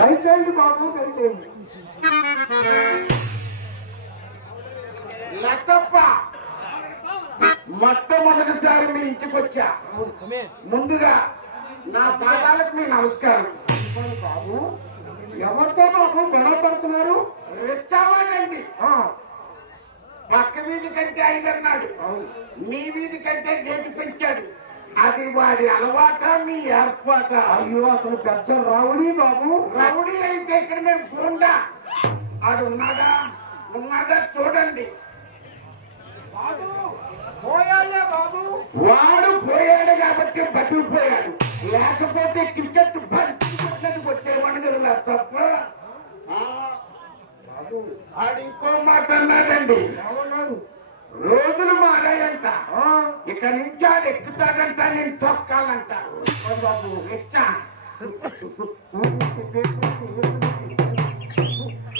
దయచేయండి బాబు, దయచేయండి. లతప్ప మొట్టమొదటిసారి మీ ఇంటికి వచ్చా. ముందుగా నా పాదాలకు మీ నమస్కారం. బాబు ఎవరితో బాబు గొడవ పడుతున్నారు? రెచ్చావాడండి. పక్క వీధి కంటే 5 అన్నాడు, మీ వీధి కంటే రేటు పెంచాడు. అది వాడి అలవాట, మీ ఏర్పాట? అయ్యో అసలు పెద్ద రౌడీ బాబు. రౌడీ అయితే ఇక్కడ మేము పోండా. ఆడు ఉన్నాడా చూడండి. పోయాలే బాబు. వాడు పోయాడు కాబట్టి బతికిపోయాడు, లేకపోతే క్రికెట్ బండి కొట్టేవాడు కదా తప్ప. ఆడు ఇంకో మాట అన్నాడండి, రోజులు మారాయంట, ఇక నుంచి ఆడు ఎక్కుతాడంట, నేను తొక్కాలంట. బాబు ఎచ్చా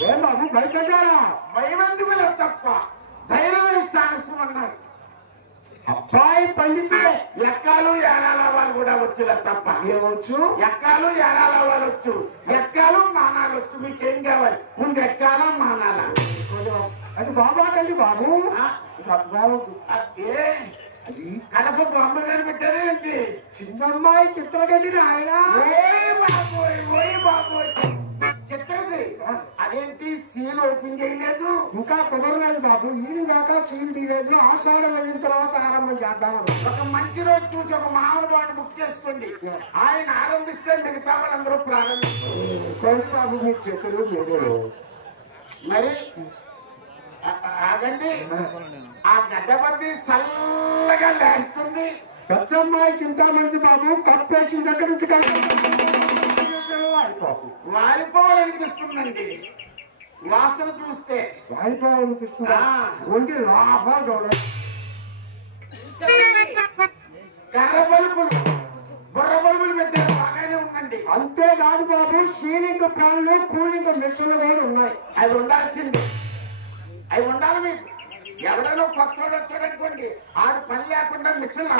ఏ బాబు బయటగారా? భయమందుకు తప్ప ధైర్యమే సాహసం అన్నారు. అబ్బాయి పండితే ఎక్కాలు ఏడాల వాళ్ళు కూడా వచ్చేలా తప్ప ఏమొచ్చు? ఎక్కాలు ఏడాల వాళ్ళు వచ్చు, ఎక్కాలు మానాలు వచ్చు. మీకేం కావాలి? ముందు ఎక్కాలా మానాలా? అది బాబా కండి బాబు. ఏ కడప బొమ్మ గారు పెట్టారే ఏంటి? చిన్నమ్మాయి చిత్రగది ఆయన. ఓయ్ బాబోయ్ చిత్రది. అదేంటి సీల్ ఓపెన్ చేయలేదు? ఇంకా కుదరలేదు బాబు. ఈయన దాకా సీల్ తీయలేదు. ఆషాఢం అయిన తర్వాత ఆరంభం చేద్దామని. ఒక మంచి రోజు చూసి ఒక మామూలు బుక్ చేసుకోండి. ఆయన ఆరంభిస్తే మిగతా వాళ్ళందరూ ప్రారంభిస్తారు. బాబు మీ చేతులు లేదు. మరి ఆగండి, ఆ గడ్డపతి చల్లగా లేస్తుంది. పెద్దమ్మాయి చింతామంది బాబు. కప్పేసిన దగ్గర నుంచి వారిపోవాలనిపిస్తుందండి వాసన చూస్తే. వాయిపోవాలనిపిస్తుందా? ఒంటి లాభాలు చూడండి. కర్ర బల్బులు, బుర్ర బల్బులు పెట్టారు, బాగానే ఉందండి. అంతేకాదు బాబు, సీలింగ్ ఫ్యాన్లు, కూలింగ్ మిషన్లు కూడా ఉన్నాయి. అవి ఉండాల్సింది, అవి ఉండాలి మీకు. ఎవడైనా కొత్తోడు వచ్చాడనుకోండి, ఆడు పని లేకుండా మిషన్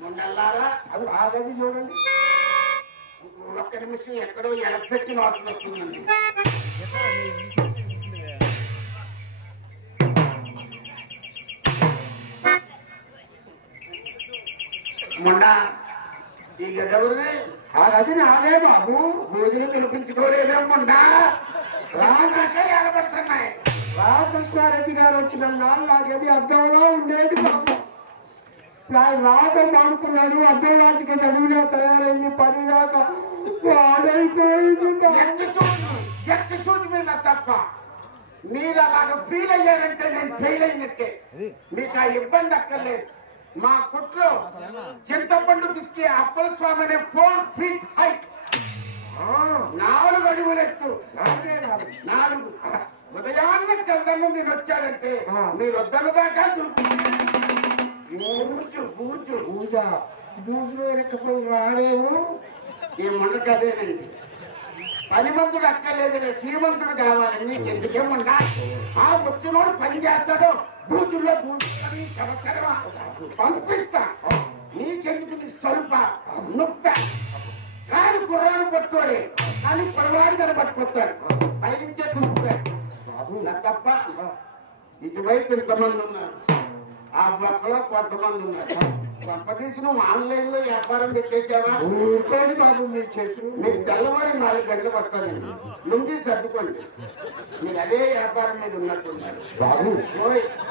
ముండల్లారా. అది ఆ గది చూడండి. ఒక్క నిమిషం, ఎక్కడో ఎలక్ట్రిసిటీ వాసన వస్తుందండి. ముండా ఈ గదవరిది? ఆ గది నాదే బాబు. భోజనం తినిపించుకోలేదేముండా, రాగానే ఎలబడుతున్నాయి. రామకృష్ణారెడ్డి గారు వచ్చిన నాలుగు ఆ గది అద్దంలో ఉండేది బాబు. ఆయన రావటం మానుకున్నాడు. అద్దం లాంటి గది అడుగులో తయారైంది. పని దాకా వాడైపోయింది. ఎక్కి చూడు మీద తప్ప. మీరు అలాగ ఫీల్ అయ్యారంటే నేను ఫెయిల్ అయినట్టే. మీకు ఆ ఇబ్బంది అక్కర్లేదు. మా కుట్లో చింతపండు పిసికి అప్పల స్వామి అనే 4 feet హైట్, 4 అడుగులు ఎత్తు, 4 ఉదయాన్నే చంద్రము మీరు వచ్చారంటే మీరు వద్దల దాకా రాడేము. ఈ మొండకి అదేనండి. పనిమంతుడు అక్కర్లేదు, శ్రీమంతుడు కావాలి. నీకు ఎందుకేమన్నా ఆ వచ్చినోడు పని చేస్తాడో బూతుల్లో పంపిస్తా. నీకెందుకు నీకు స్వల్ప నొప్ప కానీ కుర్రాడు పట్టుకోడే, కానీ కుర్రవాడు కదా పట్టుకొస్తాడు. పైనుంచే తుప్పుతాడు తప్ప. ఇటువైపు ఇంతమంది ఉన్నారు, ఆ పక్కలో కొంతమంది ఉన్నారు. కొంపదీసి నువ్వు ఆన్లైన్ లో వ్యాపారం పెట్టేసావా? ఊరుకోండి బాబు, మీరు చేతులు. మీకు తెల్లవారి 4 గంటలు పడుతుందండి. లుంగి సర్దుకోండి. మీరు అదే వ్యాపారం మీద ఉన్నట్టున్నారు బాబు.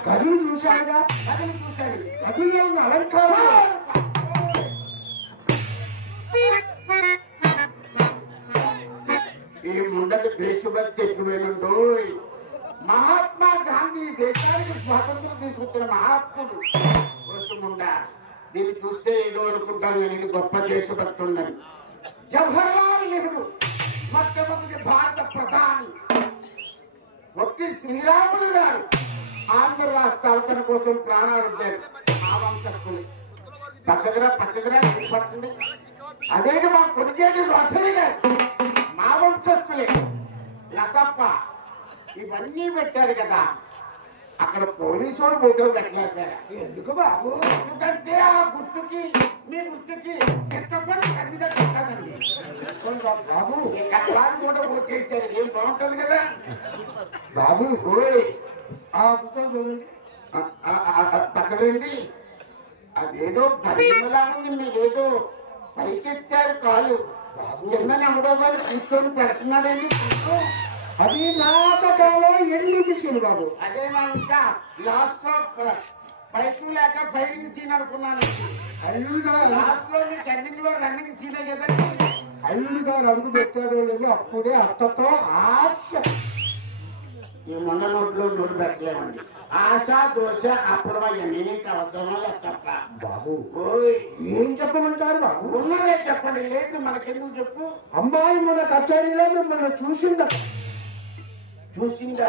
గదులు చూశారుగా? గదులు చూశాను. గదుల్లో అలంకారం. ఈ ముండకి దేశభక్తి ఎక్కువైనండు. మహాత్మా గాంధీ దేశానికి స్వాతంత్రం తీసుకొచ్చిన మహాత్ముడు ముండా. దీన్ని చూస్తే ఏదో అనుకుంటాను కానీ ఇది గొప్ప దేశభక్తి ఉందని. జవహర్లాల్ నెహ్రూ మొట్టమొదటి భారత ప్రధాని. ఒట్టి శ్రీరాములు గారు ఆంధ్ర రాష్ట్ర అవతరణ కోసం ప్రాణాలు ఇచ్చారు. మా వంశస్థులు పక్కదరా పట్టింది. అదేంటి మా కొనిచేటి రసయ్య గారు మా వంశస్థులే. లతప్ప ఇవన్నీ పెట్టారు కదా, అక్కడ పోలీసు వాడు ఫోటోలు పెట్టలేకపోయారా? ఎందుకు బాబు? ఎందుకంటే ఆ గుర్తుకి మీ గుర్తుకి చెత్తపడి కట్టినట్టు ఎక్కడ కూడా ఓటేసారు ఏం బాగుంటది కదా బాబు ఓయ్ ఆ పుస్తకం చూడండి. పక్కనండి అదేదో పరిమలా ఉంది మీరేదో పైకెత్తారు కాలు కింద ఎవడో గారు కూర్చొని పెడుతున్నారండి అది నాటకాలో ఎన్ని సీన్ బాబు. అదేనా ఇంకా లాస్ట్ లో పైకు లేక ఫైరింగ్ సీన్ అనుకున్నాను అల్లుడు గారు లాస్ట్ లో మీ టర్నింగ్ లో రన్నింగ్ సీనే కదండి అల్లుడు గారు అడుగు పెట్టాడో లేదో అప్పుడే అత్తతో ఆశ. ఈ మొన్న నోట్లో నోరు పెట్టలేమండి ఆశ దోశ అప్పుడు నేనేంటి అవసరమో తప్ప బాబు ఓయ్ ఏం చెప్పమంటారు బాబు? ఉన్నదే చెప్పండి లేదు మనకెందుకు చెప్పు అమ్మాయి మన కచేరీలో మిమ్మల్ని చూసిందా? చూసిందా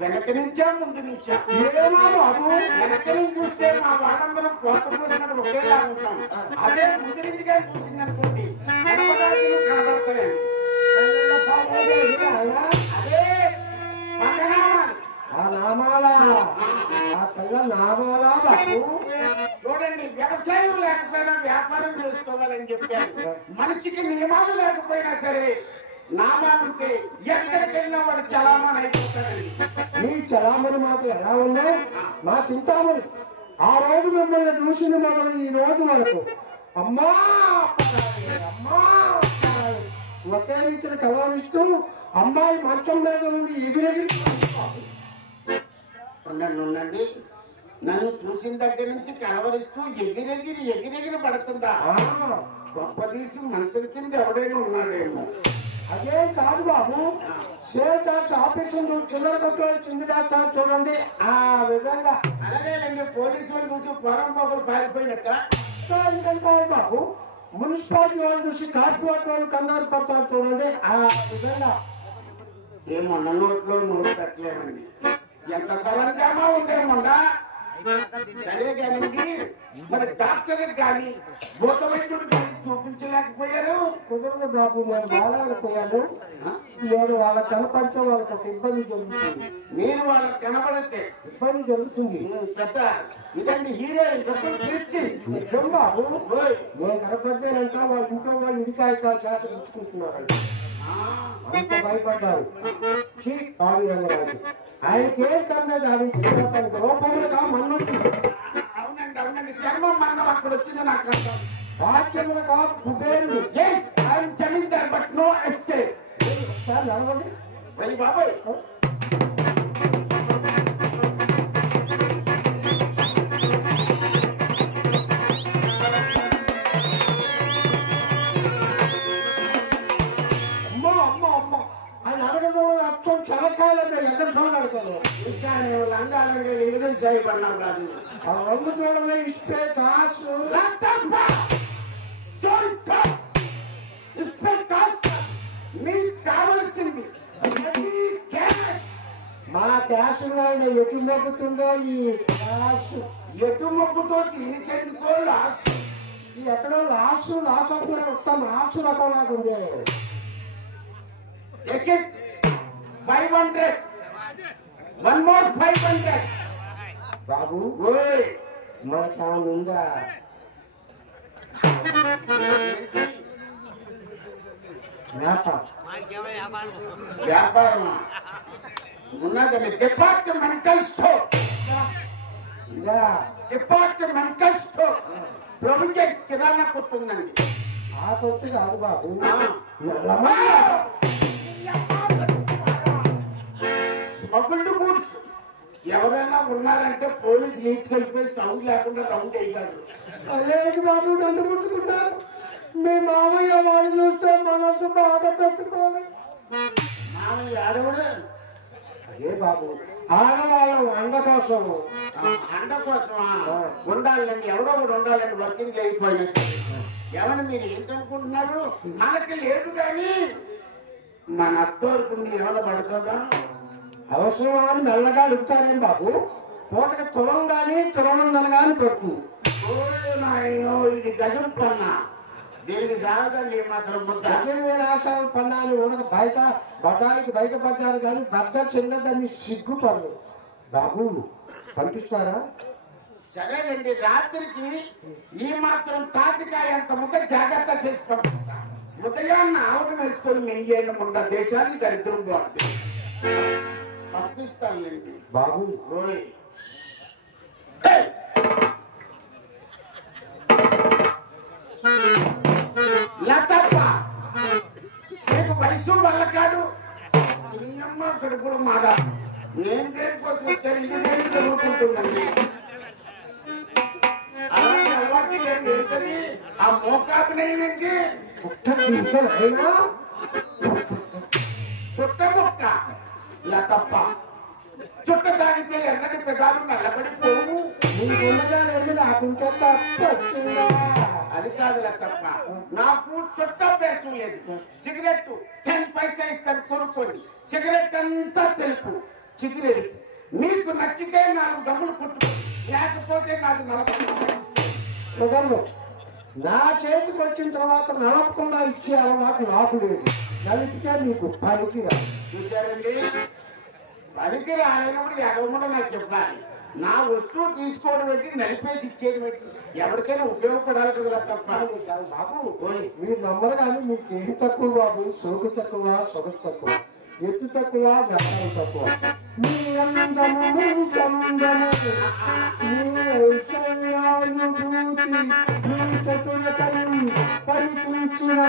వెనక నుంచా ముందు నుంచా ఏమో బాబు. వెనక నుంచి చూస్తే మా వాళ్ళందరూ పోత పోసినప్పుడు ఒకేలా ఉంటాం అదే ముందు నుంచిగా చూసింది అనుకోండి కనబడతాయండి అదే పక్కనామాలు. ఆ నామాలా ఆ తెల్ల నామాలా బాబు. చూడండి వ్యవసాయం లేకపోయినా వ్యాపారం చేసుకోవాలని చెప్పారు మనిషికి నియమాలు లేకపోయినా సరే నామాలుంటే ఎక్కడికి వెళ్ళినా వాడు చలామణి అయిపోతాడండి మీ చలామణి మాట ఎలా ఉందో మా చింతామణి ఆ రోజు మిమ్మల్ని చూసింది మొదలు ఈ రోజు వరకు అమ్మా పడాలి, అమ్మా పడాలి. ఒకే రీతిని కలవరిస్తూ అమ్మాయి మంచం మీద నుండి ఎగిరెగిరి ఉండండి నన్ను చూసిన దగ్గర నుంచి కలవరిస్తూ ఎగిరెగిరి పడుతుందా గొప్ప తీసి మంచం కింద ఎవడైనా ఉన్నాడేమో అదేం కాదు బాబు. సేల్ టాక్స్ ఆఫీస్ చిల్లర కొట్టు చింది డాక్టర్ చూడండి ఆ విధంగా అలాగేనండి పోలీసు వాళ్ళు చూసి పొరం పొగలు పారిపోయినట్ట కాదు బాబు. మున్సిపాలిటీ వాళ్ళు చూసి కార్పొరేట్ వాళ్ళు కంగారు పడతారు చూడండి ఆ విధంగా. ఏ మొన్న నోట్లో నోటు పెట్టలేమండి ఎంత సరంజామా ఉందేమోండా సరే కానండి మరి డాక్టర్ కానీ భూత వైద్యుడు కానీ చూపించలేకపోయారు కుదరదు బాబు. నేను బాధపడిపోయాను. నేను వాళ్ళకి కనపడితే వాళ్ళకి ఒక ఇబ్బంది జరుగుతుంది. మీరు వాళ్ళకి కనబడితే ఇబ్బంది జరుగుతుంది. పెద్ద ఇదండి హీరోయిన్ నిజం బాబు. నేను కనపడితేనంట వాళ్ళ ఇంట్లో వాళ్ళు ఇడికాయ చేత ఇచ్చుకుంటున్నారు. అంత భయపడ్డారు. కావి రంగరాజు ఆయనకేం కన్నా దాని రూపంగా మన్నొచ్చి అవునండి చర్మం మన్నం అక్కడ వచ్చింది నాకు అర్థం భాగ్యముగా కుబేరుడు I'm zamindar but no estate sir నడవండి. వై బాబాయ్ ఆయన అడగడం అచ్చం చెలకాయలు ఎక్కడ సౌండ్ అడగదు. ఇంకా నేను లంగాలంగా ఇంగ్లీష్ చేయబడినావు కాదు ఆ రంగు చూడమే ఇస్తే కాసు మీకు కావలసింది మా క్యాష్ ఆయన ఎటు మొగ్గుతుందో ఈ క్యాష్ ఎటు మొక్కుతో దీనికెందుకో లాస్ ఎక్కడో లాస్ అంటున్నారు. మొత్తం లాస్ రకంలాగా ఉంది. 500 1 more 500 బాబు ఓయ్ మనకేమన్నా ఉందా? వ్యాపారం ఉన్నదని డిపార్ట్మెంటల్ స్టోర్ ప్రొవిజన్స్ కిరాణా కొట్టు ఉందండి ఆ కొట్టు కాదు బాబు. స్మగుల్డ్ గూడ్స్ ఎవరైనా ఉన్నారంటే పోలీసు నీచుకెళ్ళిపోయి సౌండ్ లేకుండా రౌండ్ చేయగలరు. అదేంటి బాబు నన్ను ముట్టుకుంటారు? మీ మామయ్య వాళ్ళు చూస్తే మనసు బాధ పెట్టుకోవాలి. మామయ్య ఆడవుడు అదే బాబు ఆడవాళ్ళం అండ కోసం ఉండాలండి ఎవడో కూడా ఉండాలండి వర్కింగ్ అయిపోయినట్టు ఎవరు మీరు ఏంటనుకుంటున్నారు మనకి లేదు కానీ మన అత్తోరుకుండి ఏమైనా పడుతుందా అవసరం అని మెల్లగా అడుగుతారేం బాబు? పూటకి తులం కానీ తులమందన కానీ పెడుతుంది. నాయనో ఇది గజం పన్నా దీనికి సాగదండి మాత్రం ముద్ద రాశాలు పన్నాను ఉనక బయట బట్టానికి బయటపడ్డారు కానీ భర్త చిన్నదాన్ని సిగ్గుపడదు. బాబు పంపిస్తారా? సరేనండి రాత్రికి ఈ మాత్రం తాటికాయ అంత ముద్ద జాగ్రత్త చేసి పంపిస్తా. ఉదయాన్ని ఆవత నేర్చుకొని మింగేయడం ఉన్న దేశానికి దరిద్రం బాగుంది. పంపిస్తానులేండి బాబు. ఓయ్ లతప్ప, నీకు వయసు వల్ల కాదు చిన్నమ్మ కడుపులు మాట. నేను దేనికోసం ఇంజనీరింగ్ చదువుకుంటుందండి. అలాంటి అలవాటు ఏంటి? ఆ మోకాపినేంటి చుట్ట మొక్క లతప్ప. చుట్ట తాగితే ఎన్నటి పెదాలు నల్లబడిపోవు. నాకుంటే తప్పు వచ్చిందా? అది కాదు లతప్ప, నాకు చుట్ట అభ్యాసం లేదు. సిగరెట్ 10 పైసా ఇస్తాను కొనుక్కోండి. సిగరెట్ అంతా తెలుపు చిగురేది. నీకు నచ్చితే 4 దమ్ములు కుట్టుకో, లేకపోతే నాకు కుదరదు. నా చేతికి వచ్చిన తర్వాత నలపకుండా ఇచ్చే అలవాటు నాకు లేదు. నలిపితే నీకు పనికి చూశారండి, పనికి రాలేనప్పుడు ఎడవకుండా నాకు చెప్పాలి. నా వస్తువు తీసుకోవడం పెట్టి నలిపేసి ఇచ్చేది పెట్టి ఎవరికైనా ఉపయోగపడాలి కదా తప్ప. బాబు మీరు నమ్మరు కానీ మీకు ఏం తక్కువ బాబు? సోకు తక్కువ, సొగసు తక్కువ, ఎత్తు తక్కువ, వ్యాపారం తక్కువ. మీ అందము మీ చందము, మీ ఐశ్వర్యానుభూతి, మీ చతురతను పరిపించిన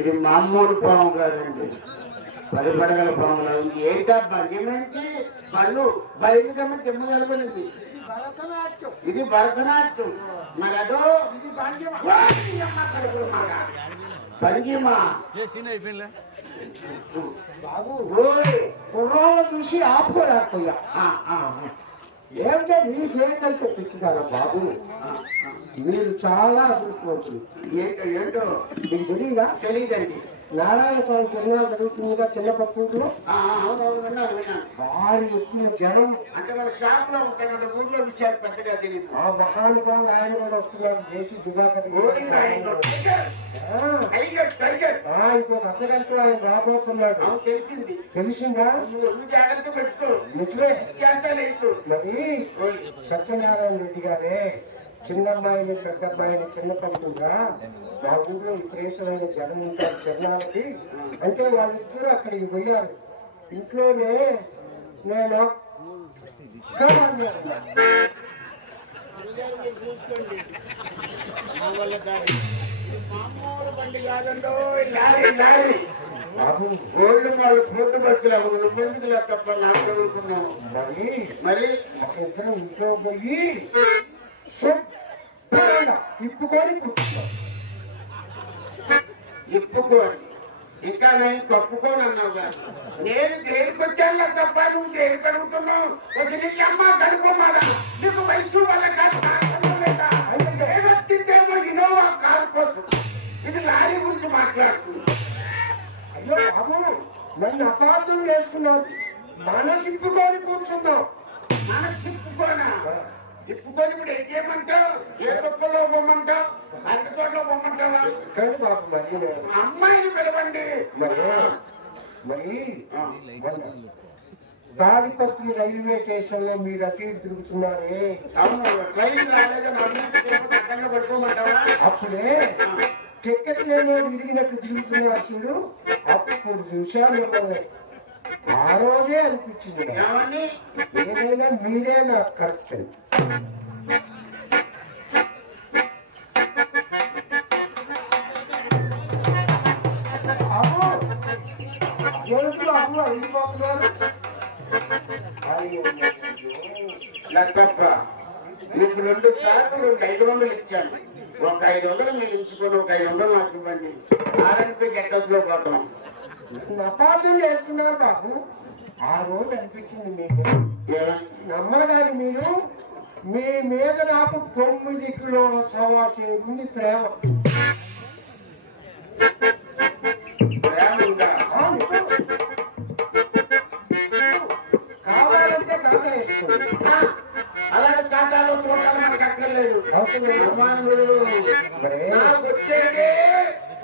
ఇది మామూలు పాము కాదండి, 10 పడగల పాములు. ఏంటా భంగిమంచి పళ్ళు బయలుకమ్మ తెమ్మ కలపనిది. ఇది భరతనాట్యం. మరి అదో భంగిమా. బాబు కుర్రాళ్ళు చూసి ఆపుకోలేకపోయా. ఏమిటో మీకేంటంటే పిచ్చిదారా బాబు, మీరు చాలా అదృష్టవంతులు. ఏంటో మీకు తెలియదా? తెలియదండి. నారాయణ స్వామి తిరునాలు జరుగుతుందిగా చిన్నపక్కూరులో. భారీ ఎత్తున జనం. అంటే మన షాప్ లో ఉంటాయి కదా, ఊర్లో విషయాలు పెద్దగా తెలియదు. ఆ మహానుభావులు ఆయన కూడా వస్తున్నారు. జేసీ దివాకర్ ఇంకొక అర్ధగంటలో ఆయన రాబోతున్నాడు. తెలిసింది. తెలిసిందా? జాగ్రత్త పెట్టుకో. నిజమే. మరి సత్యనారాయణ రెడ్డి గారే చిన్నమ్మాయిని పెద్ద అబ్బాయిని చిన్న పండుగ మా ఊళ్ళో విపరీతమైన జనం ఉంటారు చిన్నాలకి. అంటే వాళ్ళిద్దరూ అక్కడికి పోయారు. ఇంట్లోనే నేను బాబు గోల్డ్ వాళ్ళు ఫుడ్ బస్సులు నువ్వెందుకు తప్ప నాకు చదువుకున్నావు. మరి ఇద్దరు ఇంట్లో పోయి ఇప్పుకొని కూర్చున్నాం. ఇప్పుకోని ఇంకా నేను కప్పుకోని అన్నావు కదా. నేను దేనికొచ్చాను తప్ప నువ్వు దేనికి అడుగుతున్నావు? ఒక నీ అమ్మ గడుపుమాట. నీకు వయసు వల్ల కాదు, ఏమొచ్చిందేమో ఇనోవా కారు కోసం. ఇది లారీ గురించి మాట్లాడుతుంది. అయ్యో బాబు నన్ను అపార్థం చేసుకున్నావు. మనసిప్పుకొని కూర్చున్నావు. మనసిప్పుకోనా? ఇప్పుకొని ఇప్పుడు ఏం చేయమంటావు? ఏ తొక్కలో బొమ్మంటావు? అన్ని చోట్ల బొమ్మంటావా? కానీ బాబు మరి అమ్మాయిని పిలవండి. మరి తాడిపత్రి రైల్వే స్టేషన్ లో మీరు అటు తిరుగుతున్నారే. అవును, ట్రైన్ రాలేదని అడ్డంగా పడుకోమంటావా? అప్పుడే టికెట్ లేని తిరిగినట్టు తిరుగుతున్నారు చూడు. అప్పుడు చూశాను ఆ రోజే అనిపించింది ఏదైనా మీరే నాకు కరెక్ట్. వెళ్ళిపోతున్నారు. తప్ప మీకు 2 సార్లు 500 ఇచ్చాను. ఒక 500 మీరు ఉంచుకొని ఒక 500 నాకు ఇవ్వండి. ఆర్ఎన్పి గెటప్ లో పోతాం. అపార్థం చేసుకున్నారు బాబు. ఆ రోజు అనిపించింది మీకు నమ్మరు కానీ మీరు మీ మీద నాకు 9 కిలోల సవాసేరుంది ప్రేమ. ప్రేమ ఉందా? వస్తుంది మరి నాకు వచ్చేది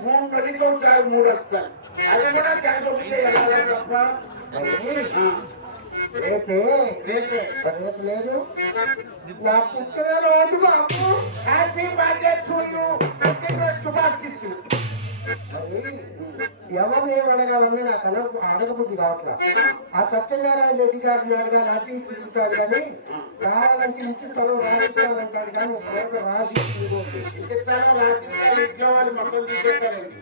3 నెలలకు ఒకసారి 3 వస్తాను. అది కూడా కనకొస్తే వెళ్ళాలి తప్ప రేపే రేపే రేపు లేదు. నా పుట్టిన రోజు బాబు. Happy birthday to you. శుభాశిస్సులు. ఎవరిని ఏం అడగాలని నాకు అడగబుద్ధి కావట్లా. ఆ సత్యనారాయణ రెడ్డి గారిని అడగాలి, అటు ఇటు తిరుగుతాడు కానీ కావాలంటే ఇంటి స్థలం రాసిస్తానంటాడు కానీ ఒక రాసి ఇంట్లో వాళ్ళు మొత్తం తీసేస్తారండి.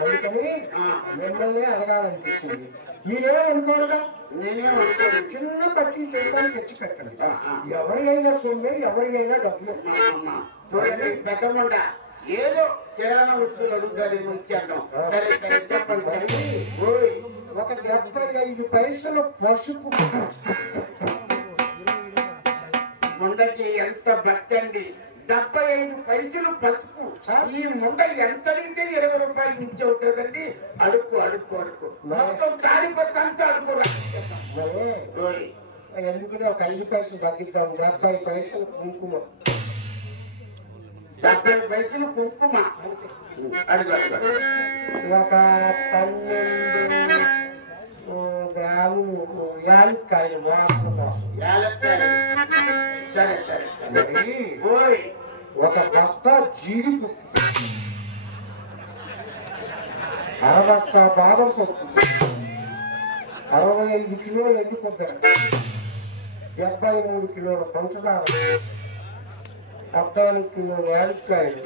అందుకని మిమ్మల్ని అడగాలనిపించింది. మీరేమనుకోరుగా? నేనేమనుకోరు. చిన్న బట్టి చేయడానికి తెచ్చి పెట్టండి. ఎవరికైనా సొమ్మే, ఎవరికైనా డబ్బులు. చూడండి పెద్దమండ ఏదో కిరాణా వస్తువులు అడుగుతారేమో ఇచ్చేద్దాం. సరే సరే చెప్పండి. ఒక 75 పైసలు పసుపు. ముండకి ఎంత భక్తండి. 75 పైసలు పసుపు. ఈ ముండ ఎంత అడిగితే 20 రూపాయలు మించి అవుతుందండి. అడుక్కు అడుక్కు అడుక్కు మొత్తం తాడిపత్తి అంతా అడుక్కు. ఎందుకంటే ఒక 5 పైసలు తగ్గిద్దాం. 70 పైసలు కుంకుమ. 70 పైసలు కుంకుమ. అడుగు అడుగు. ఒక 12 గ్రాములు యాలక్కాయలు వాసన కోసం. యాలక్కాయలు. సరే సరే సరే. ఓయ్ ఒక బస్తా జీడిపప్పు. 1/2 బస్తా బాదం పప్పు. 65 కిలోలు ఎండు కొబ్బరి. 73 కిలోల పంచదార. 14 కిలోల యాలక్కాయలు.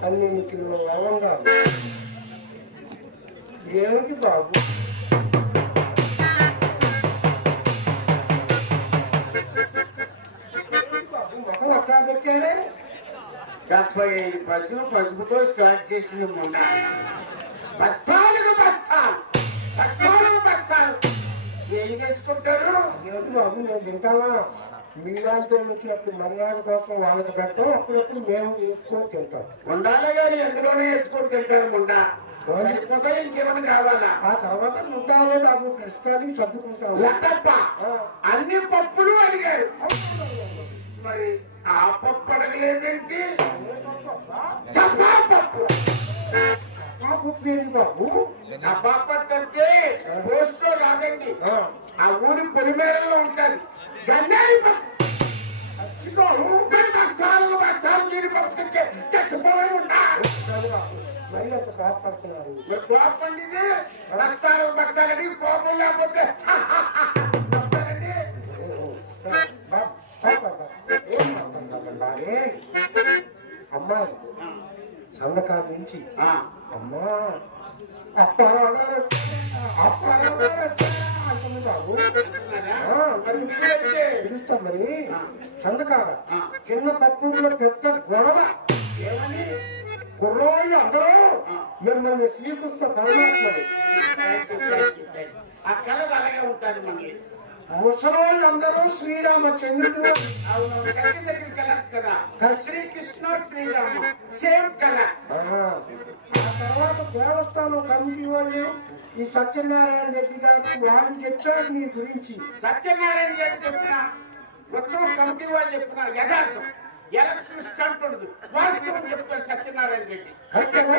12 కిలోల లవంగాలు. ఏమిటి బాబు? మొహం అట్లా పెట్టారే. 75 పసుపు పసుపుతో స్టార్ట్ చేసిన ముండ. బస్తాలకు బస్తాలు బస్తాలకు బస్తాలు ఏం చేసుకుంటారు? ఏమిటి బాబు నేను తింటానా? మీలాంటి వచ్చినప్పుడు మర్యాద కోసం వాళ్ళకి పెట్టాం. అప్పుడప్పుడు మేము ఎక్కువ తింటాం. ఉండాలి కానీ ఎందులోనే వేసుకొని తింటారు ముండ. సరిపోతే ఇంకేమైనా కావాలా? ఆ తర్వాత చూద్దామే బాబు. ప్రస్తుతానికి సర్దుకుంటాం. లతప్ప అన్ని పప్పులు అడిగారు. మరి ఆ పప్పు అడగలేదేంటి? డబ్బా పప్పు. బాబు డబ్బా పప్పు అంటే పోస్ట్ లో రాదండి. ఆ ఊరి పొలిమేరలో ఉంటారు. గన్నేరి పప్పు. బస్తాలు బస్తాలు జీడిపప్పు తింటే చచ్చిపోయి ఉంటా. మరి అంత కోపడుతున్నారు. కోపండి. బస్తాలు బస్తాలని కోపం లేకపోతే వస్తారండి. అమ్మాయి సందకాల నుంచి అమ్మా అప్పారావు గారు అంటుంది బాబు. పిలుస్తాం మరి. సందకాల చిన్న పప్పుల్లో పెద్ద గొడవ. ఏమని? కుర్రోళ్ళు అందరూ మిమ్మల్ని శ్రీకృష్ణ పరమాత్మడు. ఆ కలర్ అలాగే ఉంటుంది మనకి. ముసలోళ్ళందరూ శ్రీరామచంద్రుడు. అవును దగ్గర కలర్స్ కదా. Srikrishna Srirama same colour. ఆ తర్వాత దేవస్థానం కమిటీ వాళ్ళు ఈ సత్యనారాయణ రెడ్డి గారు వాళ్ళు చెప్పారు మీ గురించి. సత్యనారాయణ రెడ్డి చెప్పిన ఉత్సవ కమిటీ వాళ్ళు చెప్పిన యథార్థం. ఎలక్షన్ స్టంట్ ఉండదు. వాస్తవం చెప్తారు సత్యనారాయణ రెడ్డి. కరెక్టేనా?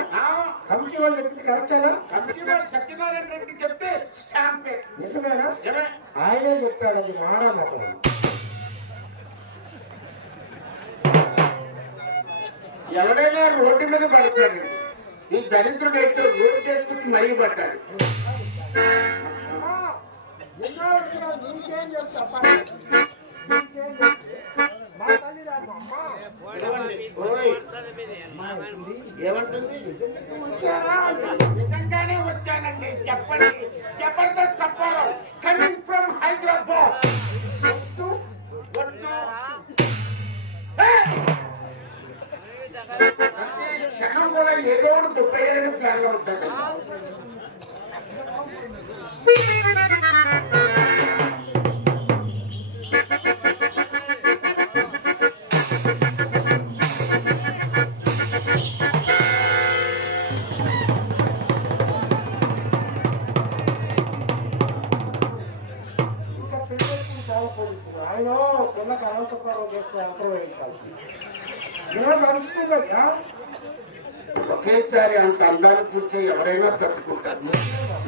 కమిటీ వాళ్ళు చెప్పింది కరెక్టేనా? కమిటీ వాళ్ళు సత్యనారాయణ రెడ్డి చెప్తే స్టాంపే. నిజమేనా? ఆయనే చెప్పాడు. అది మాడా మతం. ఎవడైనా రోడ్డు మీద పడతాడు. ఈ దరిద్రుడు ఎట్టు రోడ్డు చేసుకుని మరీ పడ్డాడు. ఏమంటుంది? నిజంగానే వచ్చానండి. చెప్పండి. జబర్దస్త్ సపోరం కమింగ్ ఫ్రమ్ హైదరాబాద్. క్షణం కూడా ఏదో ఒకటి దుబ్బయ్యారని ప్లాన్ లో ఉంటాడు. పిల్లకి అనంతపురం చేస్తే అంతరం వేయించాలి. ఇలా నడుస్తుందయ్యా. ఒకేసారి అంత అందాన్ని చూస్తే ఎవరైనా తట్టుకుంటారు.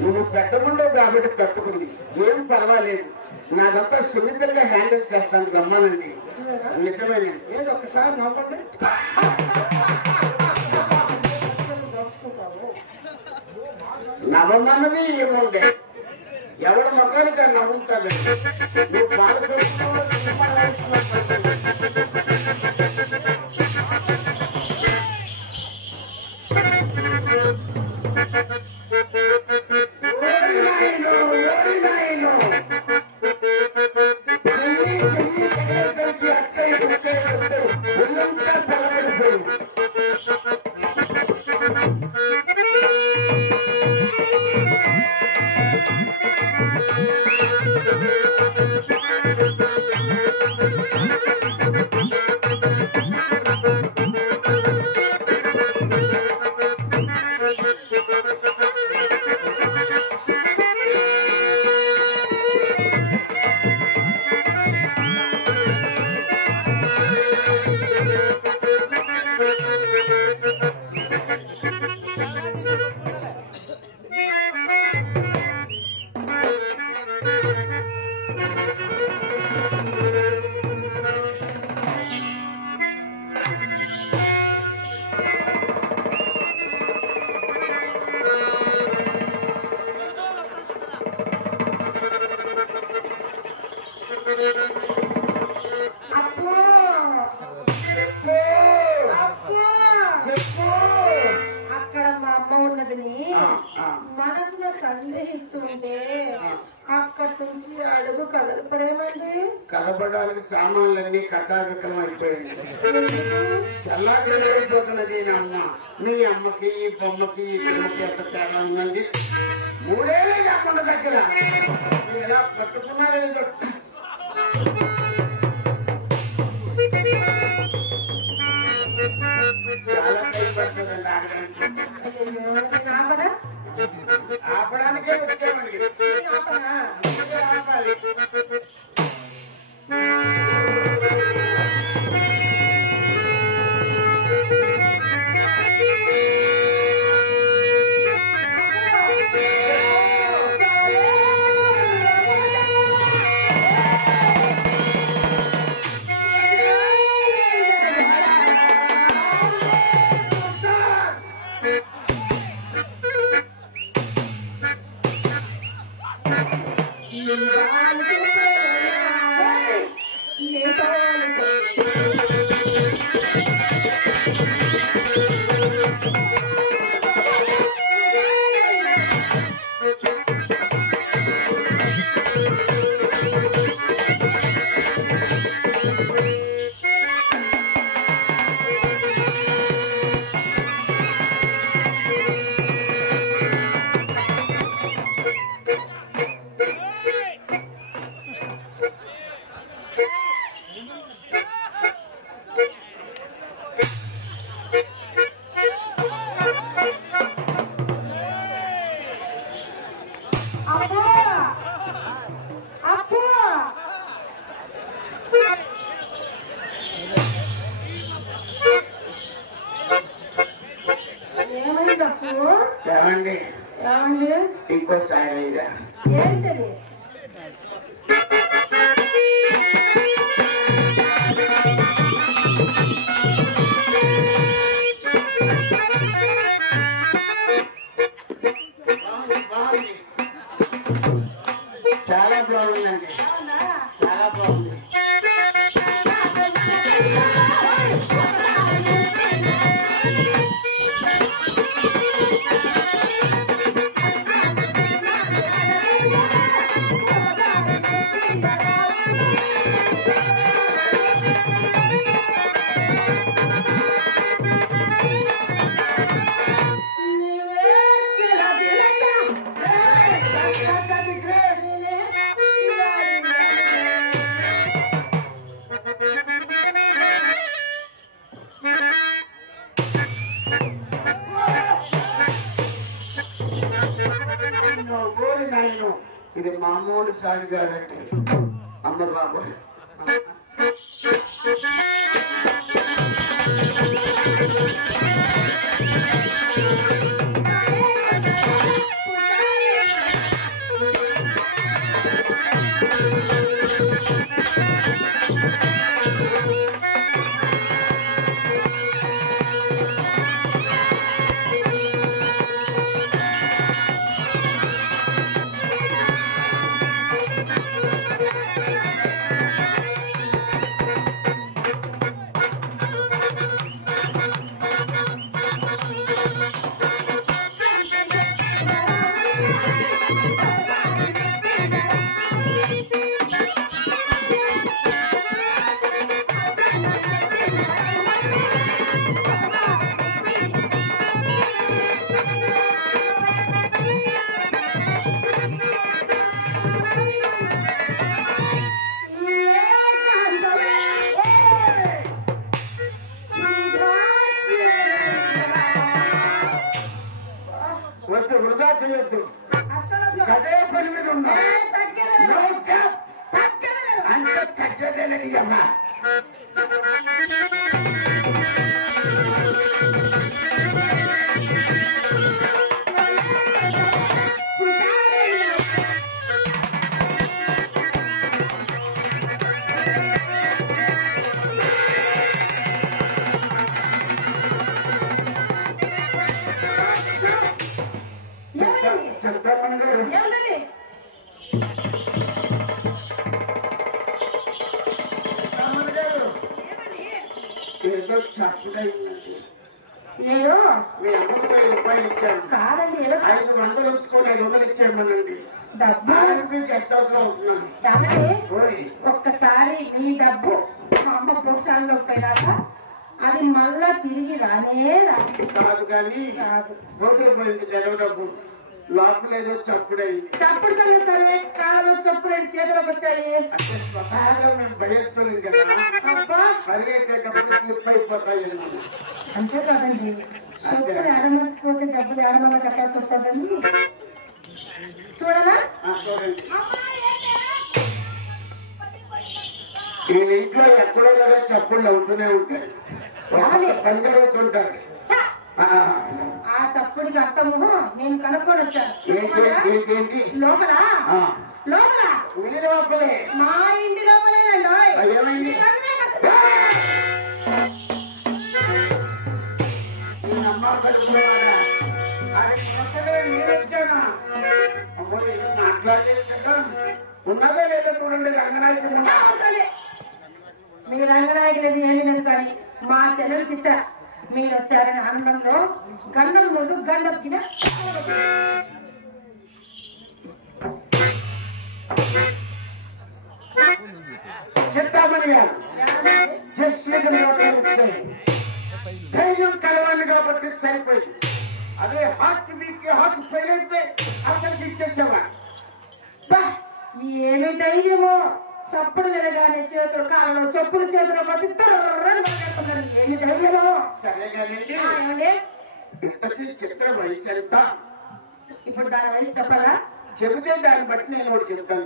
నువ్వు పెట్టముండవు కాబట్టి తట్టుకుంది. ఏం పర్వాలేదు, నాదంతా సున్నితంగా హ్యాండిల్ చేస్తాను. రమ్మానండి. నిజమేనండి. ఏదో ఒకసారి నవ్వండి. నవ్వమన్నది ఏముండే, ఎవరి ముఖానికి నవ్వుంటాదండి. నువ్వు బాధపడుతున్నావు. అక్కడ మా అమ్మ ఉన్నదని మనసులో సందేహిస్తుంటే అక్కడి నుంచి అడుగు కదలపడేమండి. కలపడానికి సామాన్లన్నీ కకాకలం అయిపోయింది. చల్లాగిపోతున్నది అమ్మ. నీ అమ్మకి ఈ బొమ్మకి ఈ పిల్లకి ఎంత తేడా ఉందండి. 3 ఏళ్ళే అమ్మ దగ్గర ఎలా పట్టుకున్నారేదో. చాలా భయపడుతుందండి ఆపడానికే వచ్చామండి. ఆపాలి. ఏమండి ఇంకోసారి అయ్యా ఏంటది? చాలా బాగుందండి. చాలా బాగుంది. ఇది మామూలు సాగి కాదండి. అమ్మ బాబు వృధా చేయొద్దు. అదే పని మీద ఉన్నా అంత తగ్గదేనని అమ్మా. చెప్తామని గారు ఏదో చప్పుడైందండి. ఏదో మీ అమ్మకు 1000 రూపాయలు ఇచ్చాను. కాదండి, ఏదో 500 ఉంచుకొని 500 ఇచ్చామనండి. డబ్బు గెస్ట్ హౌస్ లో ఉంటున్నాను. ఏమండి, ఒక్కసారి మీ డబ్బు మా అమ్మ పురుషాల్లోకి పోయినాక అది మళ్ళా తిరిగి రానే రాదు. కాదు కానీ కాదు. పోతే పోయింది జగన్ డబ్బు. లోపల ఏదో చప్పుడైంది. చప్పుడు తగ్గుతారే కాళ్ళు చప్పుడు చేతులకు వచ్చాయి. అంటే స్వతహాగా మేము భయస్తున్నాం కదా, అబ్బా, పరిగెట్టేటప్పుడు స్లిప్ అయిపోతాయి. అంతే కదండి, చప్పుడు ఎడమర్చిపోతే డబ్బులు ఎడమల కట్టాల్సి వస్తుందండి. చూడనా చూడండి, ఈ ఇంట్లో ఎక్కడో దగ్గర చప్పుళ్ళు అవుతూనే ఉంటాయి. పని జరుగుతుంటారు. ఆ చప్పుడికి అర్థము నేను కనుక్కొని వచ్చాను. ఏంటి లోపల లోపల మీ లోపలే? మా ఇంటి లోపలేనండి. ఏమైంది? అమ్మ కడుపులోనా? వచ్చానా? అమ్మో, మాట్లాడలేదు కదా. ఉన్నదా లేదా చూడండి. రంగనాయకుడు మీ రంగనాయకులేదు ఏమీ లేదు, కానీ మా చెల్లెలు చిత్ర మీరు వచ్చారని ఆనందంలో గంధం ముందు గంధం కింద చెప్తామని గారు జస్ట్ ధైర్యం కలవాలి కాబట్టి సరిపోయింది. అదే హార్ట్ వీక్ హార్ట్ ఫెయిల్ అయితే అక్కడికి ఇచ్చేసేవాడు. ఏమి ధైర్యమో, చప్పుడు వినగానే చేతులు కాళ్ళలో చెప్పులు చేతులు వచ్చి మాట్లాడుతున్నారు. ఏమి ధైర్యమో. సరే కానండి, ఏమండి ఇంతకీ చిత్ర వయసు ఎంత? ఇప్పుడు దాని వయసు చెప్పాలా? చెబితే దాన్ని బట్టి నేను ఒకటి చెప్తాను.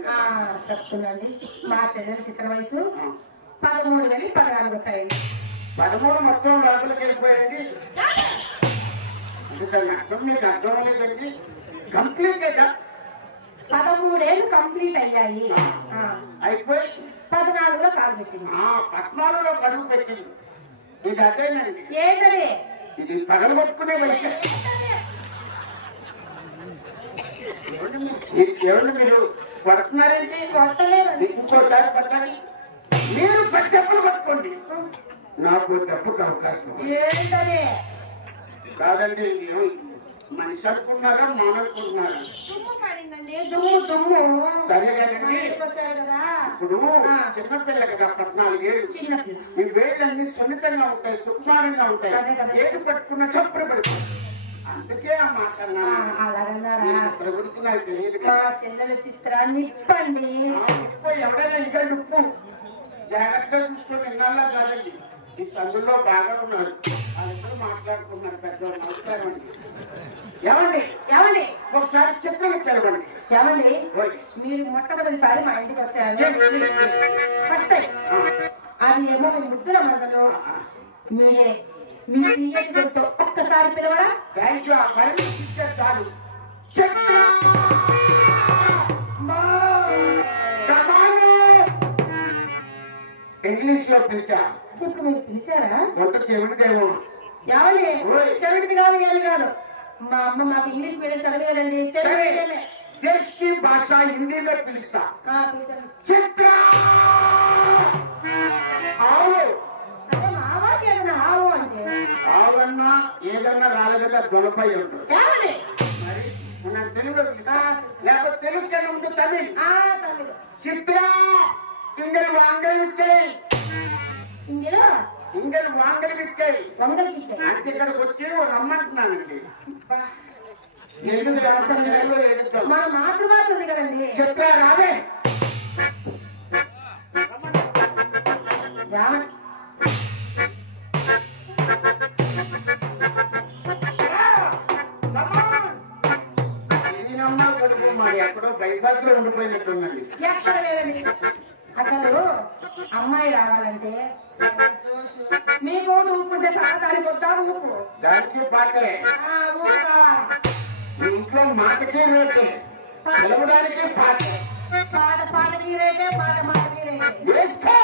చెప్తున్నాండి. మా చెల్లెలు చిత్ర వయసు 13 వెళ్ళి 14 వచ్చాయండి. 13 మొత్తం లోపలికి వెళ్ళిపోయింది. దాని అర్థం మీకు అర్థం లేదండి. కంప్లీట్ అయితే 13 ఏళ్ళు కంప్లీట్ అయ్యాయి. అయిపోయి 14లో కాలు పెట్టింది. 14లో కడుగు పెట్టింది. ఇది అదేనండి. ఏంటది? ఇది పగలు కొట్టుకునే వయసు. ఎవరు మీరు కొడుతున్నారేంటి? కొట్టలేదు. ఇంకోసారి కొట్టాలి. మీరు 10 దెబ్బలు కొట్టుకోండి, నాకు దెబ్బకు అవకాశం. ఏంటది? కాదండి, మనిషి అనుకున్నారా మాననుకుంటున్నారా? దుమ్ము పడిందండి. దుమ్ము సరే కాదండి, వచ్చారు కదా. ఇప్పుడు చిన్నపిల్ల కదా, 14 ఏళ్ళు. చిన్నపిల్ల. ఈ వేళ్ళన్నీ సున్నితంగా ఉంటాయి, సుకుమారంగా ఉంటాయి. ఏది పట్టుకున్న చప్పుడు పడిపోయి. అందుకే ఆ మాట అలాగన్నారా? ప్రవృత్తి నాకు తెలియదు మా కదా. చెల్లెల చిత్రాన్ని ఇప్పండి. ఎవడైనా ఇంకా ఉప్పు జాగ్రత్తగా చూసుకొని వినాలా కాదండి. ఈ సందులో బాగా ఉన్నారు, వాళ్ళిద్దరూ మాట్లాడుకున్నారు. పెద్ద నమస్కారం అండి. ఏమండి ఏమండి ఒకసారి చిత్రం పిలవండి. ఏమండి మీరు మొట్టమొదటిసారి మా ఇంటికి వచ్చారు. ఫస్ట్ టైం అది ఏమో ముద్దుల మందలు. మీరే మీ తీయతో ఒక్కసారి పిలవరా? Thank you. ఆ పర్మిషన్ ఇస్తే చాలు. ఇంగ్లీష్ లో పిలిచా. ఇప్పుడు మీరు పిలిచారా? కొంత చెవిటిదేమో. ఎవరి చెవిటిది కాదు, ఏమి కాదు. మా అమ్మ మాకు ఇంగ్లీష్ మీడియం చదివేదండి. దేశ్ కి భాష హిందీలో పిలుస్తా. చిత్ర ఆవు. అదే మా వాకి ఏదైనా ఆవు అంటే ఆవన్నా ఏదన్నా రాలేదన్నా దొనపై ఉంటుంది. మరి మనం తెలుగులో పిలుస్తా. లేకపోతే తెలుగు కన్నా ముందు తమిళ్. తమిళ. చిత్ర ఇంగల్ వాంగల్ విక్కై. ఇంగల్ వాంగల్ విక్కై అంటే ఇక్కడికి వచ్చి రమ్మంటున్నానండి. ఎందుకు మన మాతృభాష ఉంది కదండి. చిత్ర రావే. ఈయనమ్మ కొడుకు మరి ఎక్కడో బైపాస్ లో ఉండిపోయినట్టుందండి. ఎక్కడ లేదండి. అసలు అమ్మాయి రావాలంటే మీకు ఊపుకుంటే దానికి వద్దా ఊపు. దానికి పాటలే. ఊపు కావాలి. ఇంట్లో మాటకి రేటే, నిలవడానికి పాట. పాట పాటకి రేటే, పాట మాటకి రేటే. వేసుకో.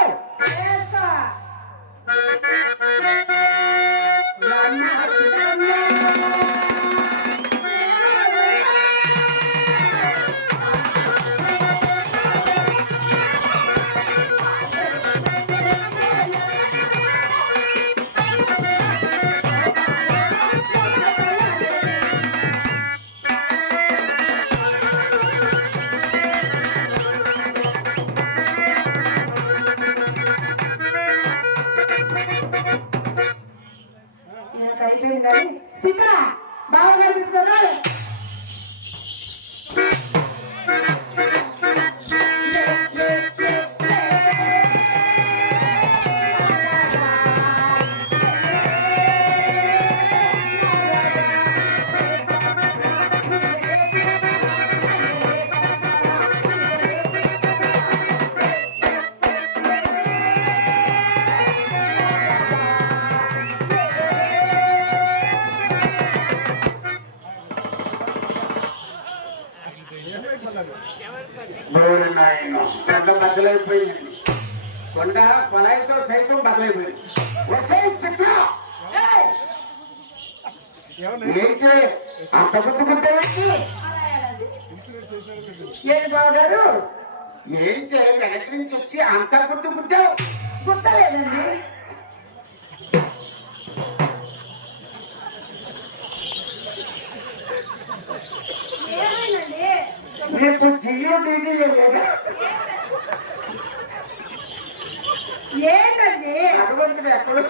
చిత్ర బాగా కనిపిస్తుందా? కొండ బద్దలైపోయిందండి. కొండ పొలాయితో సైతం బద్దలైపోయింది. వసే చిత్ర ఏంటి అంత గుర్తుకుంటావేంటి? ఏది బావగారు? ఏంటి వెనక నుంచి వచ్చి అంత గుర్తుకుంటావు? గుర్తలేదండి. నీకు జియో టీవీ లేదా? ఏంటండి భగవంతుడు ఎక్కడో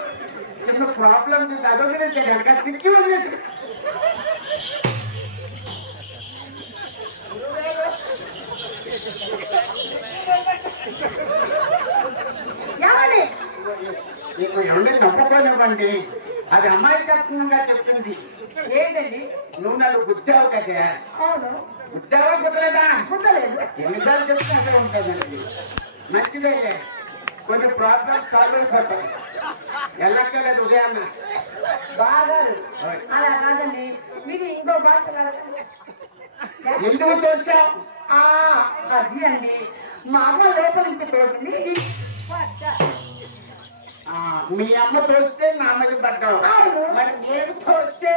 చిన్న ప్రాబ్లం అదొదిలేసాడు. కనుక తిక్కి వదిలేసాడు. నీకు ఎవరి నమ్మకోనివ్వండి. అది అమాయకత్వంగా చెప్పింది. ఏంటండి? నువ్వు నన్ను గుద్దావు కదా. అవును. గుద్దావా కుదరదా? గుర్తలేదు. ఎన్నిసార్లు చెప్తే అక్కడ ఉంటుందండి. మంచిదే, కొన్ని ప్రాబ్లమ్స్ సాల్వ్ అయిపోతాయి. ఎల్లక్కలేదు ఉదయాన్న. బాగారు అలా కాదండి. మీరు ఇంకో భాష ఎందుకు తోచావు? అది అండి మా అమ్మ లోపల నుంచి తోచింది. మీ అమ్మ తోస్తే నా మీద పడ్డావు. మరి నేను తోస్తే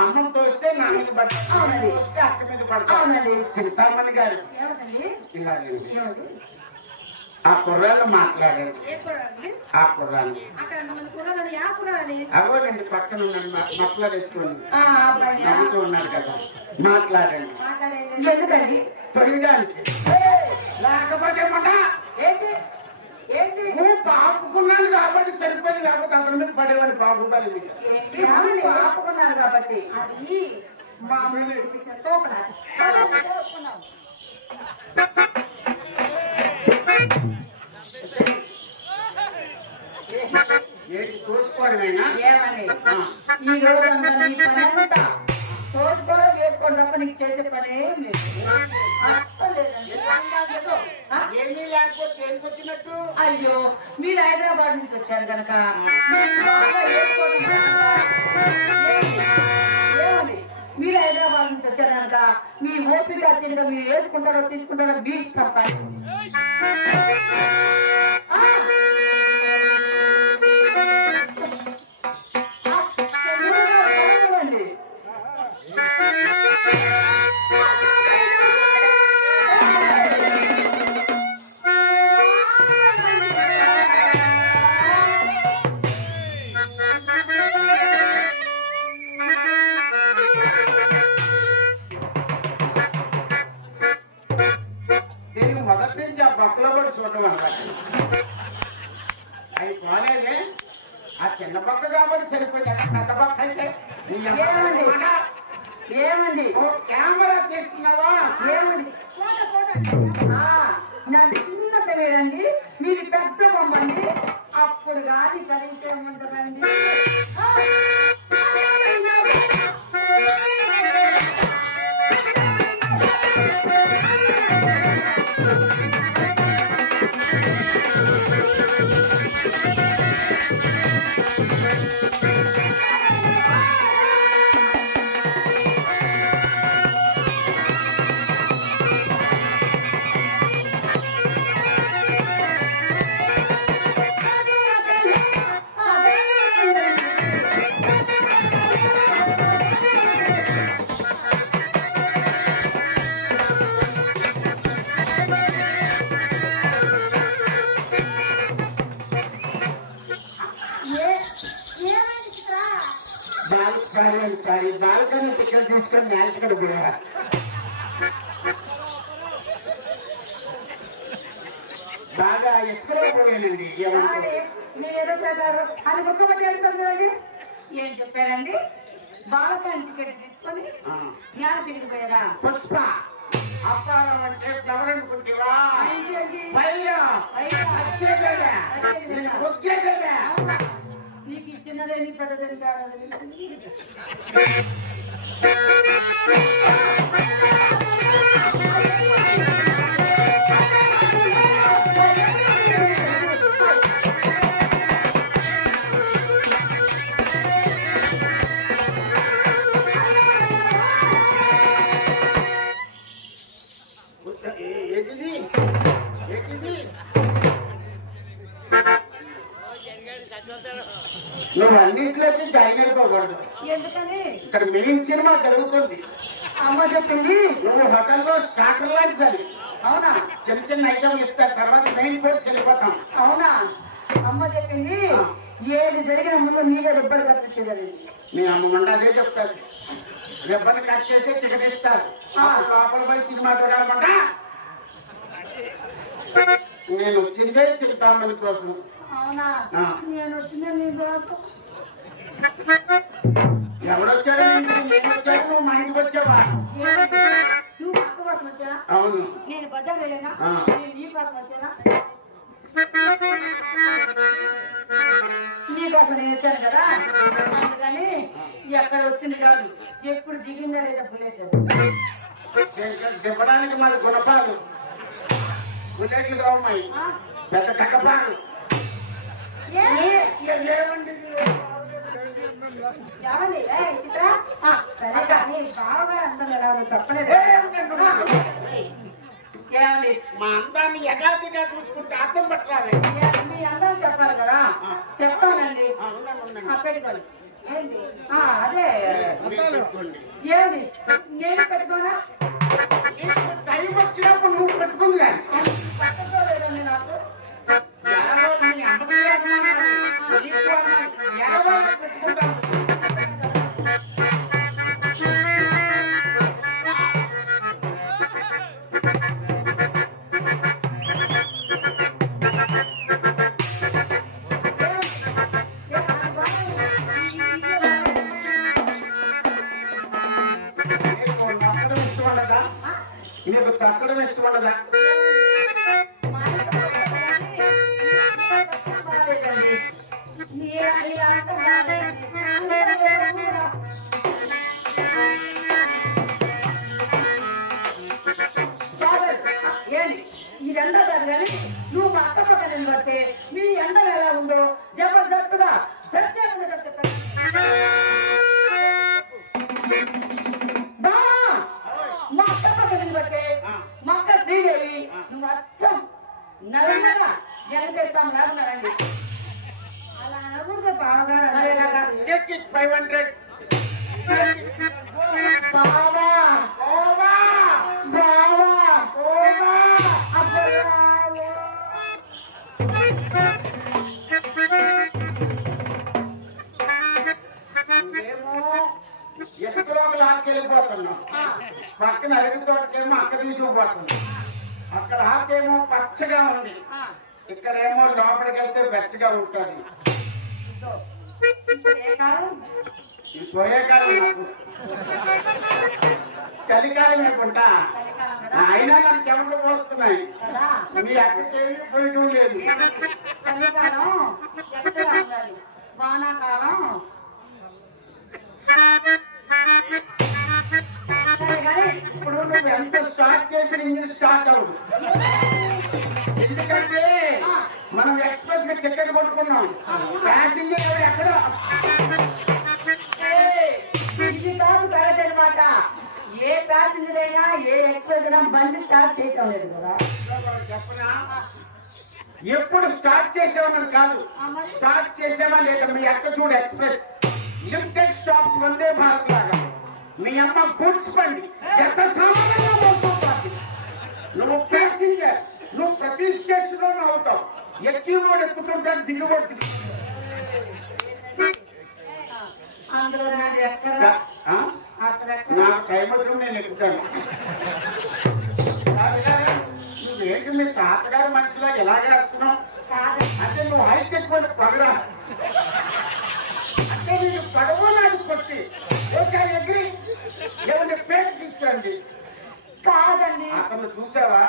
అమ్మ తోస్తే నా మీద పడ్డావు. అక్క మీద పడ్డావు. చింతామణి గారు ఆ కుర్రాళ్ళు మాట్లాడారు. ఆ కుర్రాళ్ళు అగోనండి పక్కన ఉన్నాడు. మక్కలు తెచ్చుకోండి నవ్వుతూ ఉన్నాడు కదా. మాట్లాడండి. ఎందుకండి? తొయ్యడానికి. లేకపోతే ఏంటి ఏంటి నువ్వు పాపుకున్నాను కాబట్టి సరిపోయింది. లేకపోతే అతని మీద పడేవాడి బాగుపడి మీద ఆపుకున్నారు కాబట్టి అది మా ఏంటి చూసుకోవడమేనా? ఏమండి ఈ రోజు అంతా నీ పని అంతా తోడుకోవడం చేసుకోవడం తప్ప నీకు చేసే పని ఏం లేదు. ఏమీ లేకపోతే దేనికి వచ్చినట్టు? అయ్యో మీరు హైదరాబాద్ నుంచి వచ్చారు కనుక ఏమండి మీరు హైదరాబాద్ నుంచి వచ్చారు కనుక మీ ఓపిక తిరిగి మీరు వేసుకుంటారో తీసుకుంటారో మీ ఇష్టం కానీ అయిపోలేదే ఆ చిన్న పక్క కాబట్టి సరిపోయింది. పెద్ద పక్క అయితే ఏమండి కెమెరా తీస్తున్నావా? ఏమండి నా చిన్న పేరండి మీరు పెద్ద బొమ్మండి అప్పుడు కానీ కలిగితే ఉంటుందండి. సారీ బాల్కనీ టికెట్ తీసుకొని నేల్చుకొని పోయా. బాగా ఎచ్చుకోలేకపోయానండి. మీరేదో చేశారు అది ఒక్కబట్టి అడుగుతుంది. ఏం చెప్పారండి? బాలకాని టికెట్ తీసుకొని జ్ఞాన టికెట్ పోయారా? పుష్ప అప్పారం అంటే ఫ్లవర్ అనుకుంటేవా? నీకు ఇచ్చినదేమి పెద్దదని కాదు. నువ్వు అన్నింటిలో జాయిన్ అయిపోకూడదు. ఎందుకని? ఇక్కడ మెయిన్ సినిమా జరుగుతుంది. అమ్మ చెప్పింది నువ్వు హోటల్లో స్టార్టర్ లాంటిది. అవునా? చిన్న చిన్న ఐటమ్ ఇస్తారు, తర్వాత మెయిన్ కోర్స్ వెళ్ళిపోతాం. అవునా? అమ్మ చెప్పింది ఏది జరిగిన ముందు నీవే రిబ్బర్ కట్ చేయాలి. మీ అమ్మ అదే చెప్తారు. రిబ్బర్ కట్ చేసి టికెట్ ఇస్తారు. లోపల పోయి సినిమా చూడాలన్నమాట. నేను వచ్చిందే చింతామణి కోసం. అవునా? నేను వచ్చిందే నీ కోసం. ఎవడొచ్చాడు? నేను వచ్చాను, నువ్వు మా ఇంటికి వచ్చావా? నువ్వు అక్క కోసం వచ్చా? అవును. నేను బజార్ వెళ్ళానా? నేను నీ కోసం వచ్చానా? నీ కోసం నేను వచ్చాను కదా, అందుకని ఎక్కడ వచ్చింది కాదు, ఎప్పుడు దిగిందా లేదా బుల్లెట్. దిప్పడానికి మరి గుణపాలు బుల్లెట్లు కావమ్మాయి, పెద్ద కట్టపాలు. ఏమండి చిత్ర సరే కానీ బాగా అందం ఎలా చెప్పలేదు. ఏమండి మా అందాన్ని యథార్థిగా చూసుకుంటే అర్థం పట్టాలి. మీ అందం చెప్పాలి కదా, చెప్తానండి. పెట్టుకోండి. ఏంటి అదే ఏమిటి నేను పెట్టుకోనా? టైం వచ్చినప్పుడు నువ్వు పెట్టుకుంది కానీ పట్టుకోలేదండి నాకు. పెట్టుకుంటాను. నీకు తక్కడం ఇష్టం ఉండదా? ఏంటి ఈ ఎండ కాదు కానీ నువ్వు మా అక్క పక్కన నిలబడితే నీ ఎండలు ఎలా ఉందో జబర్దస్తుగా బావా మా అక్క పక్కన నిలబడితే మా అక్క శ్రీదేవి నువ్వు అచ్చం నల్లగా జగదేశం లాగున్నారండి అలా అనకూడదు బావగారు అదేలాగా 500 బావా ఓవా బావా ఓవా ఎసుకులోకి లాక్కెళ్ళిపోతున్నాం పక్కన అరటి తోటకేమో అక్క తీసుకుపోతున్నాం అక్కడ ఆకేమో పచ్చగా ఉంది ఇక్కడేమో లోపలికి వెళ్తే వెచ్చగా ఉంటుంది పోయే కాలం నాకు చలికాలం లేకుండా అయినా నాకు చెమటలు పోస్తున్నాయి మీ అక్కడికేమీ పోయటం లేదు చలికాలం ఎక్కడగా ఉండాలి వానాకాలం ఇప్పుడు నువ్వు ఎంత స్టార్ట్ చేసిన ఇంజిన్ స్టార్ట్ అవ్వదు ఎందుకంటే మనం ఎక్స్ప్రెస్ గా టికెట్ కొనుక్కున్నాం ప్యాసింజర్ ఎక్కడ ఇది కాదు కరెక్ట్ అనమాట ఏ ప్యాసింజర్ అయినా ఏ ఎక్స్ప్రెస్ అయినా బండి స్టార్ట్ చేయటం లేదు కదా చెప్పనా ఎప్పుడు స్టార్ట్ చేసామని కాదు స్టార్ట్ చేసామా లేదా మీ అక్క చూడు express limited stops Vande Bharat లాగా మీ అమ్మ గూడ్స్ బండి ఎంత సామాన్యంగా మోస్తుంది నువ్వు ప్యాసింజర్ నువ్వు ప్రతి స్టేషన్ లోనే అవుతావు ఎక్కివాడు ఎక్కుతుంటాడు దిగుబడి అందులో నాకు ఎక్కడ అసలు నాకు టైం వచ్చిన నేను ఎక్కుతాను నువ్వేంటి మీ తాతగారు మనిషిలా ఎలాగే వస్తున్నావు అంటే నువ్వు హైటెక్ పోయిన పగరా అంటే నీకు పడవ నాకు కొట్టి ఓకే ఎగ్రి ఎవరి పేరు తీసుకోండి కాదండి అతను చూసావా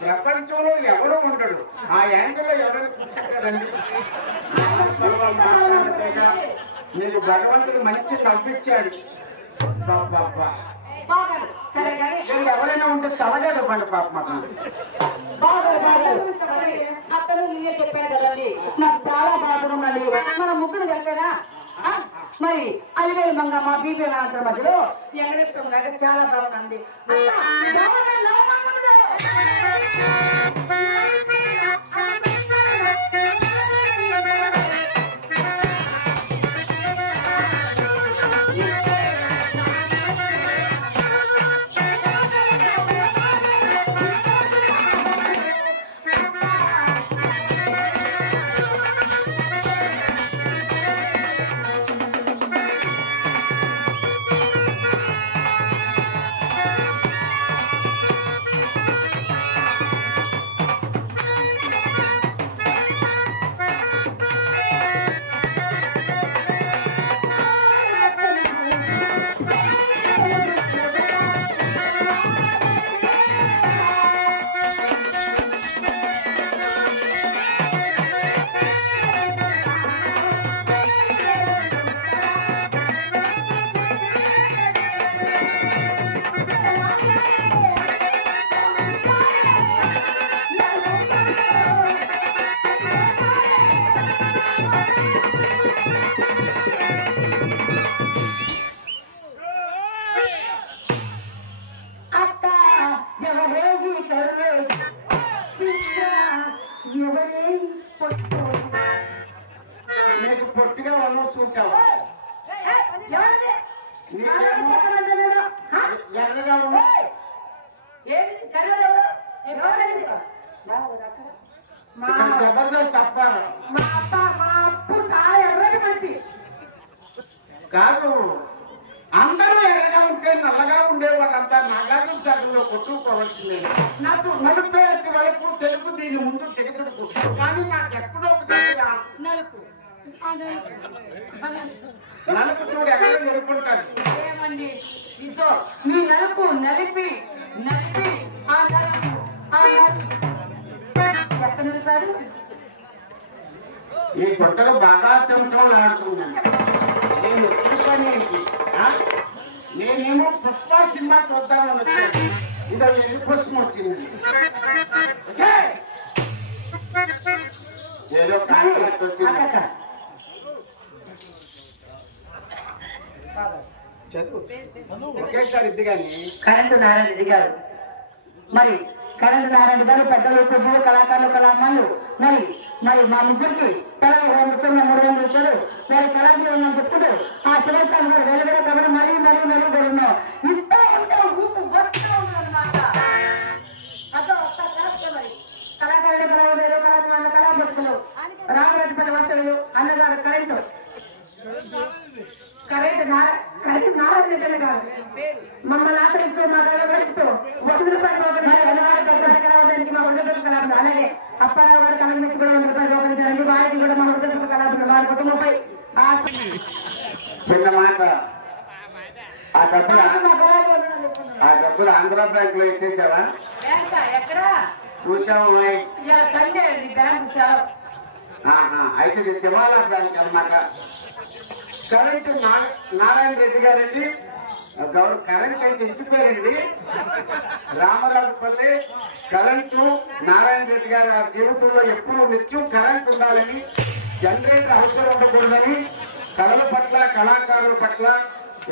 ప్రపంచంలో ఎవరు ఉండడు ఆ యాంగిల్లో ఎవరు కూర్చుంటాడండి నీకు భగవంతుడు మంచి నవ్విచ్చాడు సరే కానీ ఎవరైనా ఉంటే తలగాడు పండు పాప మాకు అతను నిన్నే చెప్పాడు కదండి నాకు చాలా బాగుందండి మన ముగ్గురు కలిపారా మరి అలివేలు మంగమ్మ బీపీ నాచన మధ్యలో వెంకటేశ్వరం లాగా చాలా బాగుంది నీకు పొట్టిగా వల్ల చూసావు ఎర్రగా ఉన్నా జబర్దస్త్ తప్ప కాదు అందరూ ఎర్రగా ఉంటే నల్లగా ఉండే వాళ్ళంతా నాగార్జున సాగర్లో కొట్టుకోవాల్సిందే నాకు నలుపే అతి వరకు తెలుపు దీని ముందు తెగతుడుకు కానీ నాకు ఎక్కడో ఒక దగ్గర నలుపు చూడు ఎక్కడ ఎరుకుంటాడు ఏమండి ఇదో మీ నలుపు నలిపి నలిపి ఆ నలుపు ఎక్కడ నిలిపారు ఈ గుట్టలు బాగా చెమటలు ఆడుతున్నాను నేను వచ్చిన పని ఏంటి నేనేమో పుష్ప సినిమా చూద్దామని వచ్చాను ఇదో ఎల్లి పుష్పం వచ్చింది ఏదో కాంట్రాక్ట్ వచ్చింది. ఒకేసారి ఇది కానీ కరెంటు నారాయణ రెడ్డి గారు, మరి కరెంటు నారాయణ గారు పెద్దలు ప్రజలు కళాకారులు కళామాలు మరి మరి మా ముగ్గురికి తలా 200 ఇచ్చారు, 300 ఇచ్చారు. మరి కళాకారులు ఉందని చెప్పుకుంటూ ఆ శివస్వామి గారు వేల వేల కబడి మరీ మరీ మరీ గొడవ ఇస్తా ఉంటే ఊపు వస్తూ ఉందన్నమాట. అదో మరి కళాకారులు కళాకారులు కళాకారులు కళాభక్తులు రామరాజపల్లి వస్తువులు అన్నగారు కరెంటు నారాయణ రెడ్డి గారు మమ్మల్ని ఆచరిస్తూ మా గౌరవిస్తూ 100 రూపాయలు రావడానికి మా హృదయపూర్వక కళాపన. అలాగే అప్పారావు గారు కళ నుంచి కూడా 100 రూపాయలు గౌరవించారండి. వారికి కూడా మా హృదయపూర్వక కళాపన. వారి కుటుంబంపై చిన్న మాట, ఆ డబ్బులు ఆంధ్ర బ్యాంక్ లో ఎత్తేసావా? ఎక్కడ చూసాము. సండే అండి బ్యాంకు సెలవు. అయితే ఇది జవాహర్ బ్యాంక్ అన్నమాట. కరెంటు నారాయణ రెడ్డి గారండి, కరెంట్ అయితే ఇంటి పేరండి రామరాజుపల్లి. కరెంటు నారాయణ రెడ్డి గారి జీవితంలో ఎప్పుడు నిత్యం కరెంట్ ఉండాలని, జనరేటర్ అవసరం ఉండకూడదని, కళల పట్ల కళాకారుల పట్ల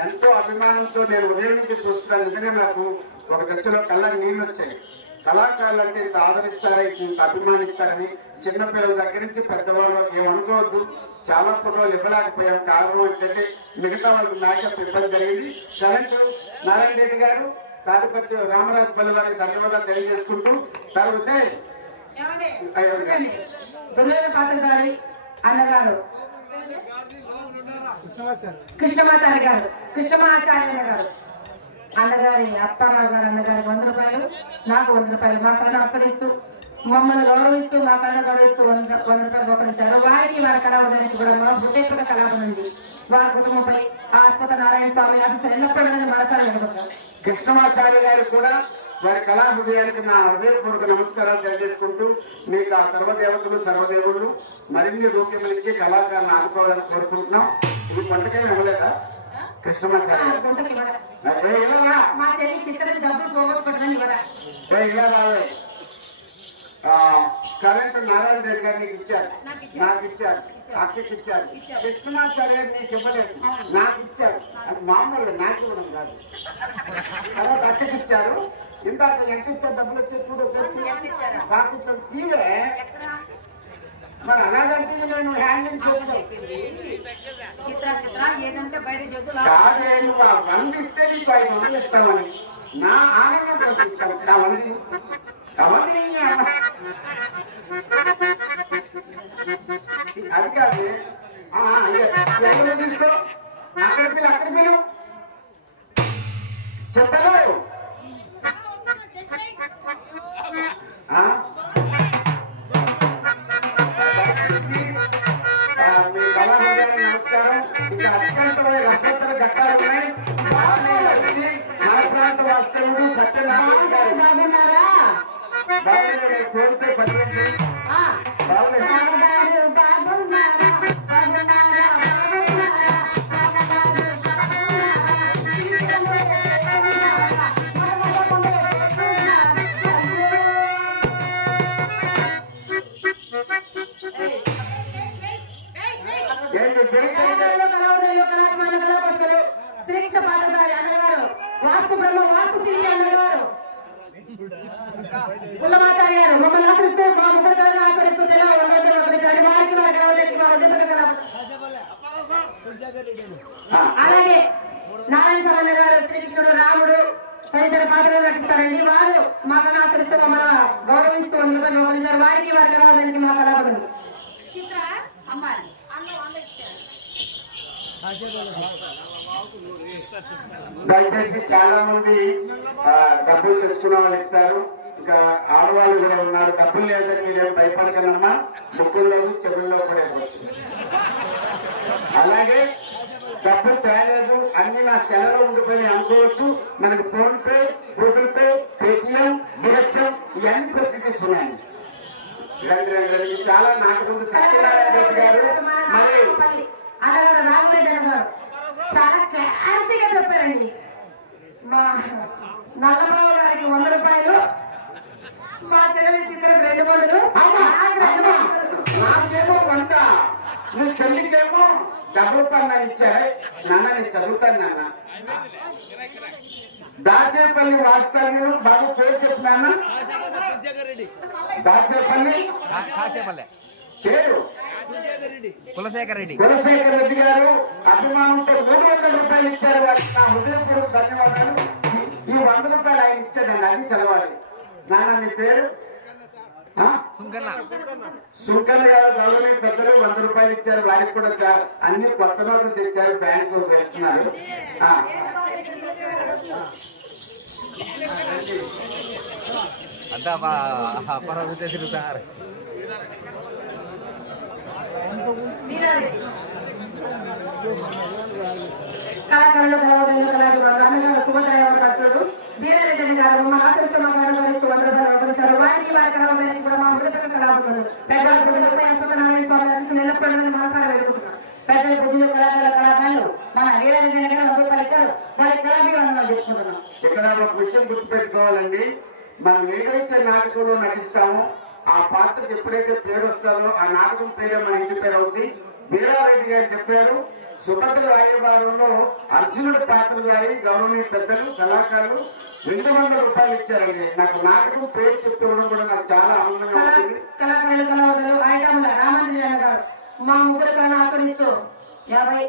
ఎంతో అభిమానంతో నేను ఉదయం నుంచి చూస్తున్నాను. నిజంగా నాకు ఒక దశలో కళ్ళకి నీళ్ళు వచ్చాయి. కళాకారులు అంటే ఇంత ఆదరిస్తారని, ఇంత అభిమానిస్తారని చిన్నపిల్లల దగ్గర నుంచి పెద్దవాళ్ళకి ఏమనుకోవద్దు. చాలా ఫోటోలు ఇవ్వలేకపోయాం. కారణం ఏంటంటే మిగతా వాళ్ళకి మేకప్ ఇబ్బంది జరిగింది. కరెంటు నారాయణ రెడ్డి గారు తాడిపత్రి రామరాజుపల్లి వారికి ధన్యవాదాలు తెలియజేసుకుంటూ తర్వాత పాత్రధారి అన్నగారు కృష్ణమాచార్య గారు, కృష్ణమాచార్య గారు అన్నగారి అప్పారావు గారు అన్నగారికి 100 రూపాయలు, నాకు 100 రూపాయలు మా కన్నా ఆస్వాదిస్తూ మమ్మల్ని గౌరవిస్తూ మా కన్నా గౌరవిస్తూ 100 రూపాయలు గోకరించారు. వారికి వారి కళావడానికి కూడా మా హృదయపూర్వక కళాపన ఉంది. వారి కుటుంబంపై ఆస్పత నారాయణ స్వామి ఆఫీసర్ ఎల్లప్పుడూ మనసారా నిలబడతారు. కృష్ణమాచార్య గారికి కూడా వారి కళా హృదయానికి నా హృదయపూర్వక నమస్కారాలు తెలియజేసుకుంటూ మీకు ఆ సర్వదేవతలు సర్వదేవుళ్ళు మరిన్ని రూపములు ఇచ్చి కళాకారులను ఆదుకోవాలని కోరుకుంటున్నాం. ఇది పంటకేమి ఇవ్వలేదా కృష్ణమాచార్య? మా చెల్లి చిత్రం డబ్బులు పోగొట్టుకుంటుందని ఇలా రావే. కరెంటు నారాయణ రెడ్డి గారు నీకు ఇచ్చారు, నాకు ఇచ్చారు, అక్కకి ఇచ్చారు. కృష్ణమాచార్య నీకు ఇవ్వలేదు, నాకు ఇచ్చారు. అది మామూలు నాకు ఇవ్వడం కాదు. తర్వాత అక్కకి ఇచ్చారు. ఇందాక ఎంత ఇచ్చారు డబ్బులు వచ్చే చూడు పాకెట్లో తీవే. మరి అలాగంటే నేను హ్యాండ్లింగ్ చేయలేదు. కాదే నువ్వు ఆ 100 ఇస్తే నీకు 500 ఇస్తామని నా ఆనందం కోసం ఇస్తాను. నా మంది అది కాదు. ఎక్కడ తీసుకో, అక్కడ పిల్లలు అక్కడ పిల్లలు చెప్తాను. మీ కళాకారులకు నమస్కారం. ఇంకా అత్యంతమైన రసోత్తర ఘట్టాలు ఉన్నాయి. మన ప్రాంత వాస్తవుడు సత్యనారాయణ గారు బాగున్నారా? ఫోన్ పే 15 శ్రీకృష్ణ పాత్రధారి అన్నగారు, వాస్తు బ్రహ్మ వాస్తు శిల్పి అన్నగారు పుల్లమాచార్య గారు మమ్మల్ని ఆచరిస్తూ మా ముగ్గురు కళను ఆచరిస్తూ ఎలా ఉండదు ఒకరించాలి. వారికి వారికి మా అలాగే నారాయణ స్వామి గారు శ్రీకృష్ణుడు రాముడు తదితర పాత్రలు నటిస్తారండి. వారు మా కళను ఆచరిస్తూ మమ్మల్ని గౌరవిస్తూ 100 రూపాయలు ఒకరించారు. వారికి వారి కళావడానికి మా కళాపదులు. దయచేసి చాలా మంది డబ్బులు తెచ్చుకున్న వాళ్ళు ఇస్తారు. ఇంకా ఆడవాళ్ళు కూడా ఉన్నారు. డబ్బులు లేదని మీరేం భయపడకనమ్మా. ముక్కుల్లోకి చెవుల్లో కూడా ఇవ్వచ్చు. అలాగే డబ్బులు తేలేదు అన్ని నా సెలలో ఉండిపోయి అనుకోవద్దు. మనకు phone pay, Google pay, Paytm, DHM ఇవన్నీ ఫెసిలిటీస్ ఉన్నాయి. రెండు చాలా నాకు ముందు సత్యనారాయణ రెడ్డి గారు మరి అన్నగారు రామరెడ్డి అన్నగారు చాలా క్లారిటీగా చెప్పారండి. నల్లబాబు గారికి 100 రూపాయలు, మా చెల్లెలి చిత్రకు 2 మందులు, నాకు నువ్వు చెల్లికేమో ₹10 ఇచ్చారా నాన్న? నేను చదువుతాను నాన్న. దాచేపల్లి వాస్తవ్యులు బాబు పేరు చెప్పినా? దాచేపల్లి పేరు కులశేఖర్ రెడ్డి గారు అభిమానంతో ₹300 ఇచ్చారు. వారికి నా హృదయపూర్వక ధన్యవాదాలు. ఈ ₹100 ఆయన ఇచ్చాడండి, అది చదవాలి. నాన్న నీ పేరు? సుంకన్న గారు గౌరవ పెద్దలు ₹100 ఇచ్చారు. వారికి కూడా అన్ని కొత్త నోట్లు తెచ్చారు. బ్యాంకు వెళ్తున్నారు. అంతా తిరుగుతారు. కళాకారులు కళాకారులు కళాకారులు శుభద్రాయవారు ఖర్చుడు వీరారెడ్డి గారు మమ్మల్ని ఆచరిస్తున్న గారు ₹100 వదిలించారు. వారికి వారి కళాకారులు కూడా మా మృతక కళాకారులు పెద్దల పూజలపై అశ్వత్థనారాయణ స్వామి ఆశీస్సులు ఎల్లప్పుడూ మనసారా వేడుకుంటున్నాం. పెద్దల పూజలు కళాకారులు మన వీరారెడ్డి గారు ₹100 ఇచ్చారు. వారి కళాభివందనాలు చెప్పుకుంటున్నాం. ఇక్కడ ఒక విషయం గుర్తుపెట్టుకోవాలండి. మనం ఏదైతే నాటకంలో నటిస్తామో ఆ పాత్రకి ఎప్పుడైతే పేరు వస్తుందో ఆ నాటకం పేరే మన ఇంటి పేరు అవుతుంది. వీరారెడ్డి గారు చెప్పారు, సుభద్ర రాయబారంలో అర్జునుడి పాత్రధారి గౌరవనీయ పెద్దలు కళాకారులు ₹200 ఇచ్చారండి. నాకు నాటకం పేరు చెప్పుకోవడం కూడా నాకు చాలా ఆనందంగా ఉంటుంది. కళాకారులు కళావతలు ఐటముల రామాంజలి అన్న గారు మా ముగ్గురు కన్నా ఆకరిస్తూ 50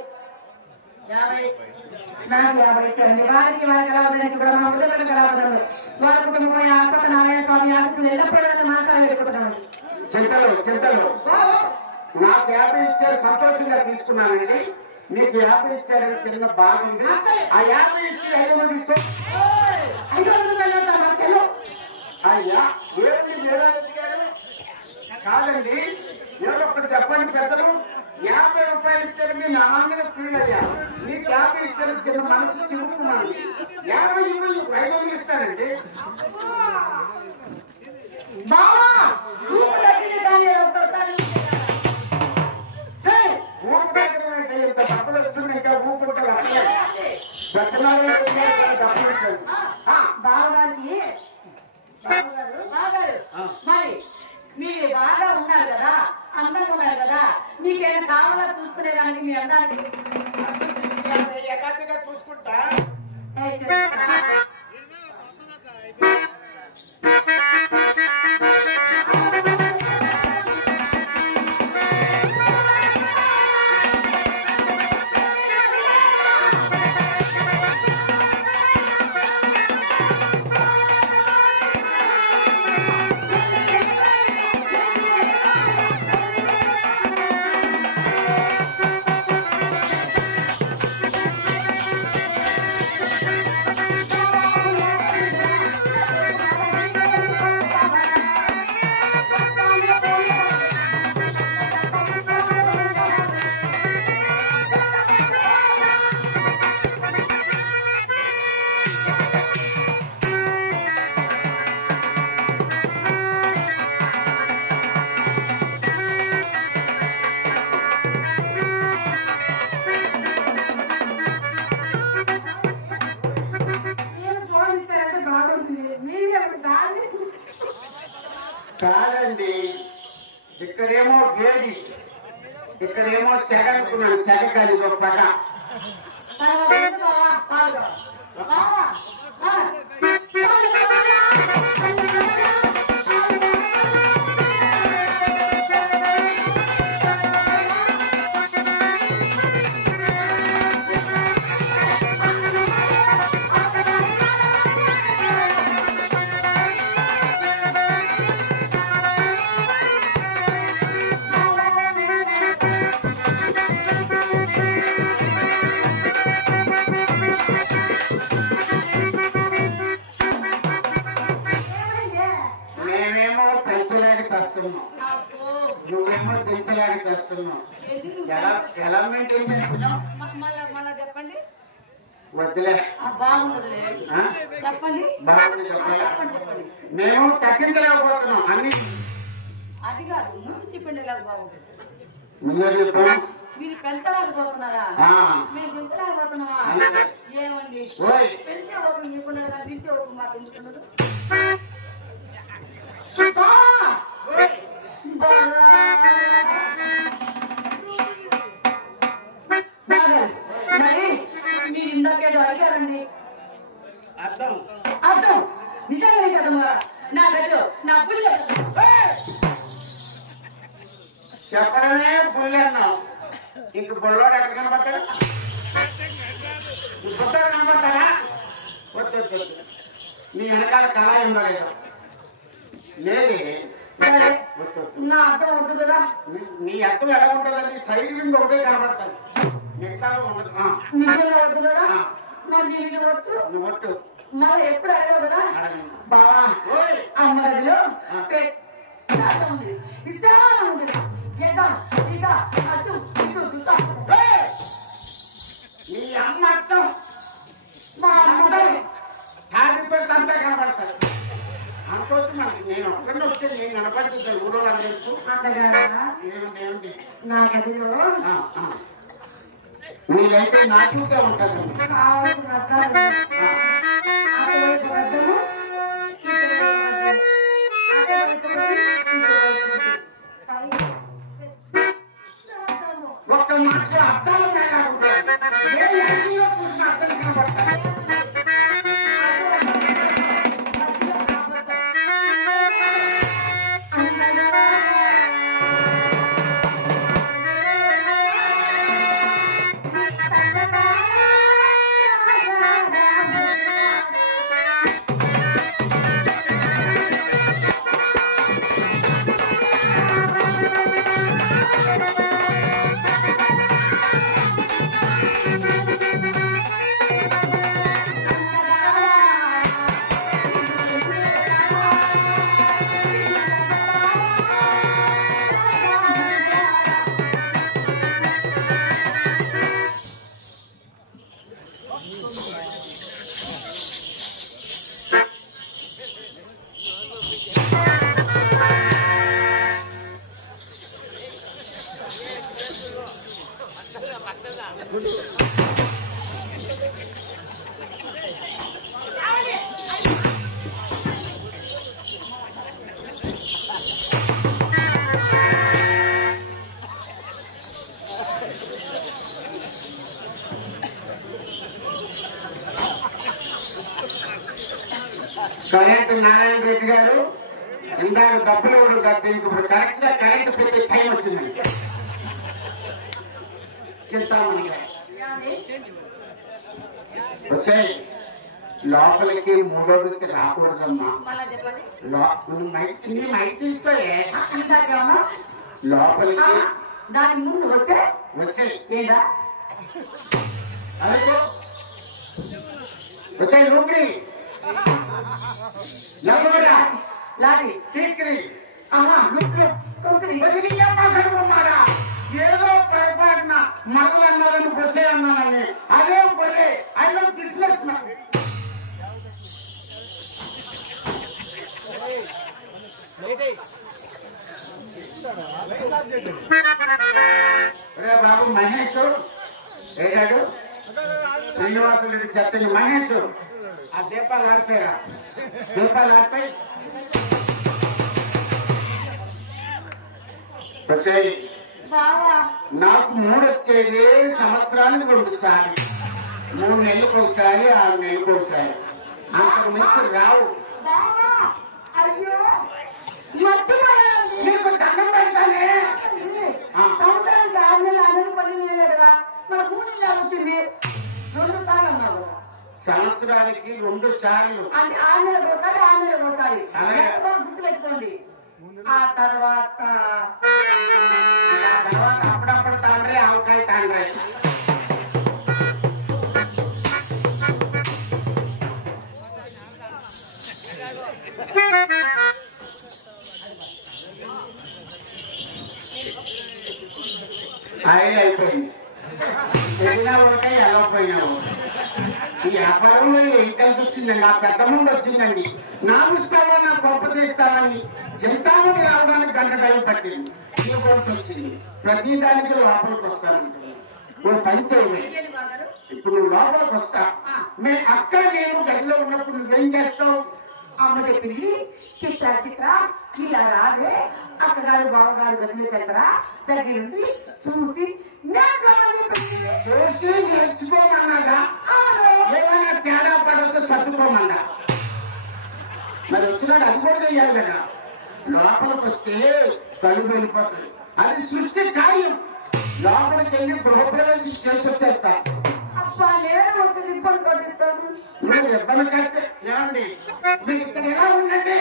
నాకు 50 ఇచ్చారండి. వారికి వారి కళావతానికి కూడా మా మృతక కళావతలు వారి కుటుంబం అశ్వత్థనారాయణ స్వామి ఆశీస్సులు ఎల్లప్పుడూ మనసారా వేడుకుంటున్నామండి. చింతలు నాకు 50 ఇచ్చారు, సంతోషంగా తీసుకున్నానండి. నీకు 50 ఇచ్చారని చిన్న బాగుంది. ఆ 50 ఇచ్చి 500 తీసుకో. అయ్యా ఏమిటి వీరారెడ్డి గారు? కాదండి, ఎవరో ఒకటి చెప్పండి పెద్దలు. ₹50 ఇచ్చారు, మీ నాన్నగా ఫీల్ అయ్యా. నీకు 50 ఇచ్చారు, చిన్న మనసు చివుకున్నాను. 50 ఇవ్వి 500 ఇస్తానండి. ఇంత డబ్బులు వస్తుంది, ఇంకా ఊపుకుంటారు. డబ్బులు బావగారికి మరి మీరు బాగా ఉన్నారు కదా, అందంగా ఉన్నారు కదా, మీకేమైనా కావాలా చూసుకునేదానికి మీ అందానికి ఏకాంతంగా చూసుకుంటా. కాదండి, ఇక్కడేమో వేడి, ఇక్కడేమో సెగ అనుకున్నాను. సెగ కాదు, ఇదో పట. నువ్వేమో దించలేక చేస్తున్నావు. ఎలా మెయింటైన్ చేస్తున్నావు? చెప్పండి. వద్దులే, బాగుంది చెప్పండి. బాగుంది చెప్పాలా? మేము తగ్గించలేకపోతున్నాం అన్ని. అది కాదు, ముందు చెప్పండి ఎలా బాగుంటుంది. ముందు చెప్పాం. మీరు పెంచలేకపోతున్నారా? మేము దించలేకపోతున్నావా? ఏమండి పెంచే ఒకరు మీకున్నారు, దించే ఒకరు మాకు ఎందుకున్నది? నిజంగానే కదమ్మా నా గదిలో నా పుల్లి చెప్పడమే పుల్లి అన్నావు. ఇంక బుల్లోడు ఎక్కడ కనపడతాడు? బుట్టోడు కనపడతాడా? వద్దు. నీ వెనకాల కళ ఉందో లేదో? లేదే. సరే నా అర్థం వద్దు కదా. నీ అర్థం ఎలా ఉంటుందండి? సైడ్ వింగ్ ఒకటే కనపడతాను, మిగతాలో ఉండదు. నిజంగా వద్దు కదా. మరి నీ మీద వద్దు. నువ్వు ఒట్టు. మరి ఎప్పుడు అడగవు కదా బావా. అమ్మ గదిలో ఉంది, విశాలం ఉంది. అటు ఇటు నీ అమ్మ అర్థం మా అమ్మగారు తాడిపెట్టి అంతా కనపడతాడు. అంతొచ్చి మనకి నేను ఒక్కడిని వస్తే నేను కనపడుతుంది ఊరో అందరికీ. అన్నగారా ఏమిటి నా గదిలో మీరైతే నా చూపే ఉంటుంది. కావాల్సిన అర్థాలు అటువైపు అర్థము ఒక్క మాటలో అర్థాలు మేలా ఉంటాయి. ఏ యాంగిల్లో చూసిన అర్థం కనపడతాయి. కరెంట్ నారాయణ రెడ్డి గారు ఇందాక డబ్బులు దీనికి ఇప్పుడు కరెక్ట్ గా కరెంట్ పెట్టే టైం వచ్చిందండి. చింతామణి గారు లోపలికి మూడో వ్యక్తి రాకూడదమ్మా. నీ మైక్ తీసుకోయే. లోపలికి దాని ముందు వస్తే లేదా అదిగో వచ్చే లూక్రి లాటి టీక్రి కొడుకుని మాట్లాడుకున్నాడా? ఏదో పొరపాటున మరలు అన్నారని బొసే అన్నానని అదే పొరే ఐ బిజినెస్ రే బాబు మహేష్ ఏడాడు శ్రీనివాసుడి సత్యని మహేష్ ఆ దీపాలు ఆడిపోయారా? దీపాలు ఆడిపోయి నాకు 3 వచ్చేది సంవత్సరానికి 2 సార్లు, 3 నెలలకు ఒకసారి, 6 నెలలకు ఒకసారి, అంతకు మించి రావు. నీకు దండం పెడతానే. సంవత్సరానికి 6 నెలలు 6 నెలలు 10 నెలలు కదా మన 3 నెలలు వచ్చింది. 2 సార్లు అన్నావు కదా. సంవత్సరానికి 2 సార్లు అంటే 6 నెలలకు ఒకసారి 6 నెలలకు ఒకసారి గుర్తు పెట్టుకోండి. ఆ తర్వాత అప్పుడప్పుడు తండ్రి ఆవకాయ తండ్రి. ఆయిల్ అయిపోయింది. వెళ్ళినా ఒకటే ఎలా పోయినావు. ఈ వ్యాపారంలో ఏం కలిసి వచ్చిందండి? నా పెద్ద ముందు వచ్చిందండి. నాకు ఇస్తావో నా గొప్ప తీస్తావని చింతామణి రావడానికి 1 గంట టైం పట్టింది. ఈ గొప్ప వచ్చింది. ప్రతి దానికి లోపలికి వస్తానంటున్నాను. ఓ పని చేయవే, ఇప్పుడు నువ్వు లోపలికి వస్తా. మీ అక్క నేను గదిలో ఉన్నప్పుడు నువ్వేం చేస్తావు? అమ్మ చెప్పింది చిత్ర ఇలా రాదే అక్కగారు బావగారు గదిలోకి వెళ్తారా, దగ్గర నుండి చూసి చూసి నేర్చుకోమన్నదా? ఏమైనా తేడా పడతో సర్దుకోమన్నా? మరి వచ్చినాడు అది కూడా చెయ్యాలి కదా. లోపలికి వస్తే కళ్ళు వెళ్ళిపోతుంది. అది సృష్టి కార్యం. లోపలికి వెళ్ళి గృహప్రవేశం చేసి వచ్చేస్తా. అబ్బా నేను ఒక రిబ్బన్ కొట్టిస్తాను. మీరు ఇబ్బంది కడితే ఏమండి మీకు ఇక్కడ ఎలా ఉందండి?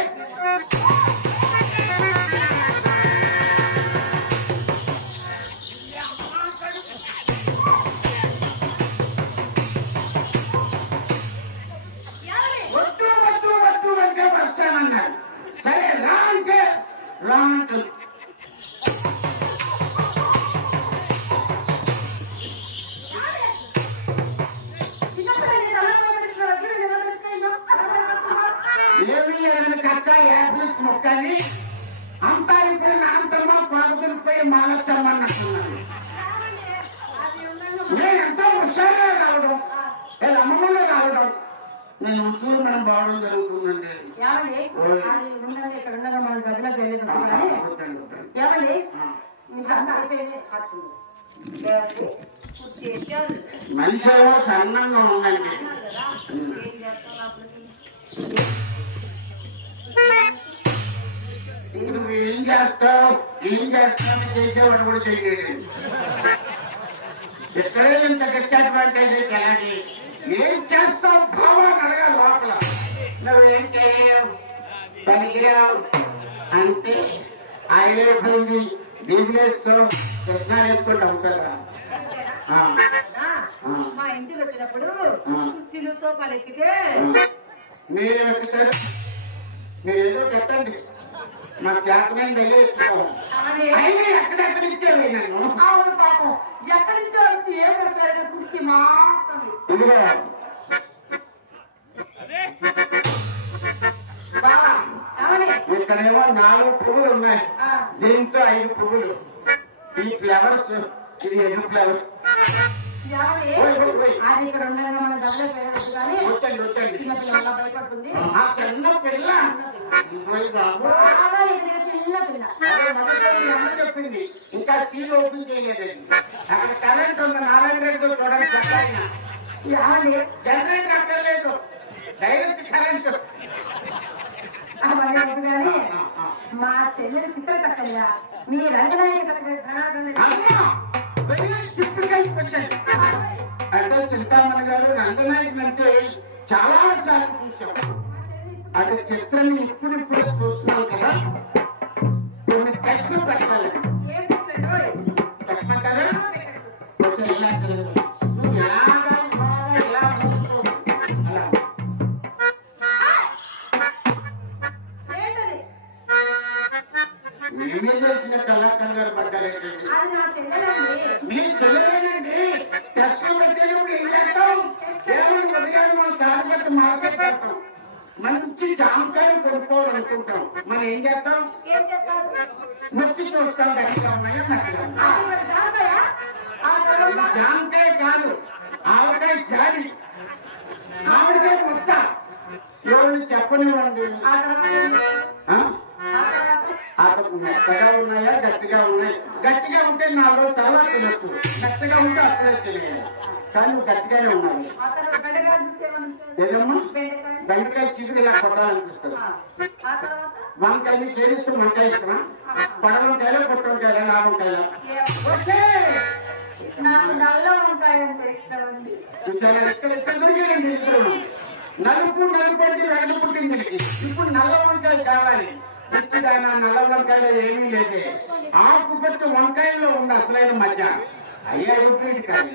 వద్దు వద్దు వద్దు అంటే వస్తానన్నారు. సరే రా అంటే రా అంటుంది. ఏమీ లేదని కచ్చ యాపిల్స్ మొక్కని అంతా అయిపోయిన అనంతరమా పాలకులిపోయి మాలచ్చమ్మన్నట్టున్నాను. నేను ఎంతో హుషారుగా రావడం, నేను అమ్మమ్మలో రావడం, నేను ఉసూరు మనం బావడం జరుగుతుందండి. ఇక్కడ ఉండగా మనం గదిలోకి వెళ్ళి ఏమండి మీకు అంతా అయిపోయింది. మనిషి ఏమో సన్నంగా ఉందండి. నువ్వు ఏం చేస్తావు చేసేవాడు కూడా చేయలేడు. ఎక్కడే ఇంత డిసడ్వాంటేజ్ అలాగే ఏం చేస్తావు బావా అడగా లోపల. నువ్వేం చేయలేవు, పనికిరావు అంతే. ఆయిల్ అయిపోయింది, డీజిల్ వేసుకో, కృష్ణా వేసుకుంటూ అవుతారా. మా ఇంటికి వచ్చినప్పుడు కుర్చీలు సోఫాలు ఎక్కితే మీరేం ఎక్కుతారు? మీరేదో పెట్టండి, మా చేతనే వెళ్ళేస్తాము. అయినా ఎక్కడెక్కడ ఇచ్చారు నన్ను? అవును పాపం ఎక్కడి నుంచో వచ్చి ఏం పెట్టలేదు కుర్చీ మాత్రం. ఇదిగో ఇక్కడేమో 4 పువ్వులు ఉన్నాయి, దీంతో 5 పువ్వులు. ఈ ఫ్లవర్స్ ఇది ఎన్ని ఫ్లవర్? అది ఇక్కడ ఉండగా మన గదిలో పోయవచ్చు కానీ వచ్చండి వచ్చండి. చిన్నపిల్ల భయపడుతుంది. ఆ చిన్న పిల్ల చిన్న పిల్ల చెప్పింది, ఇంకా సీల్ ఓపెన్ చేయలేదండి. అక్కడ కరెంట్ ఉంది, నారాయణ రెడ్డితో చూడండి. జనరేటర్ అక్కర్లేదు, డైరెక్ట్ కరెంట్. అవన్నీ కానీ మా చెల్లెలు చిత్ర చక్కగా మీ రంగనాయక అంటే చింతామణి గారు రంగనాయకుని అంటే చాలా సార్లు చూసాం. అది చిత్రాన్ని ఇప్పుడిప్పుడే చూస్తున్నాం కదా. కొన్ని టెస్టులు పెట్టాలి. పెట్టమంటారా? కొంచెం ఇలా తిరగదు, ఇలా మేమే చేసిన కళాకారులు పడ్డారండి. మీ చెల్లెలేనండి. టెస్టులు పెట్టేటప్పుడు ఏం చేస్తాం? దేవుడు ఉదయాన్ని మనం తాడిపట్టి మార్కెట్ చేస్తాం. మంచి జామకాయలు కొనుక్కోవాలనుకుంటాం. మనం ఏం చేస్తాం? నొక్కి చూస్తాం, గట్టిగా ఉన్నాయా మట్టిగా ఉన్నాయా. జామకాయ కాదు, ఆవకాయ జాడి, ఆవిడకాయ ముద్ద. ఎవరు చెప్పనివ్వండి. అతను మెత్తగా ఉన్నాయా గట్టిగా ఉన్నాయి? గట్టిగా ఉంటే 4 రోజుల తర్వాత తినొచ్చు, మెత్తగా ఉంటే అప్పుడే తెలియాలి. కానీ గట్టిగానే ఉన్నాయి. ఏదమ్మా బెండకాయ చిగురు ఇలా కొట్టాలనిపిస్తుంది. వంకాయని చేరిస్తే వంకాయ ఇష్టమా? పొడవంకాయలో పొట్టవంకాయలా లాభంకాయలా? నల్ల వంకాయ అంటే ఇష్టం. చూసారా ఎక్కడ దొరికారండి ఇద్దరు. నలుపు నలుపు అంటే వెగట పుట్టింది. ఇప్పుడు నల్ల వంకాయ కావాలి. పిచ్చిదానా నల్ల వంకాయలో ఏమీ లేదే. ఆకుపచ్చ వంకాయల్లో ఉంది అసలైన మధ్య. అయ్యా హైబ్రిడ్ కాదు.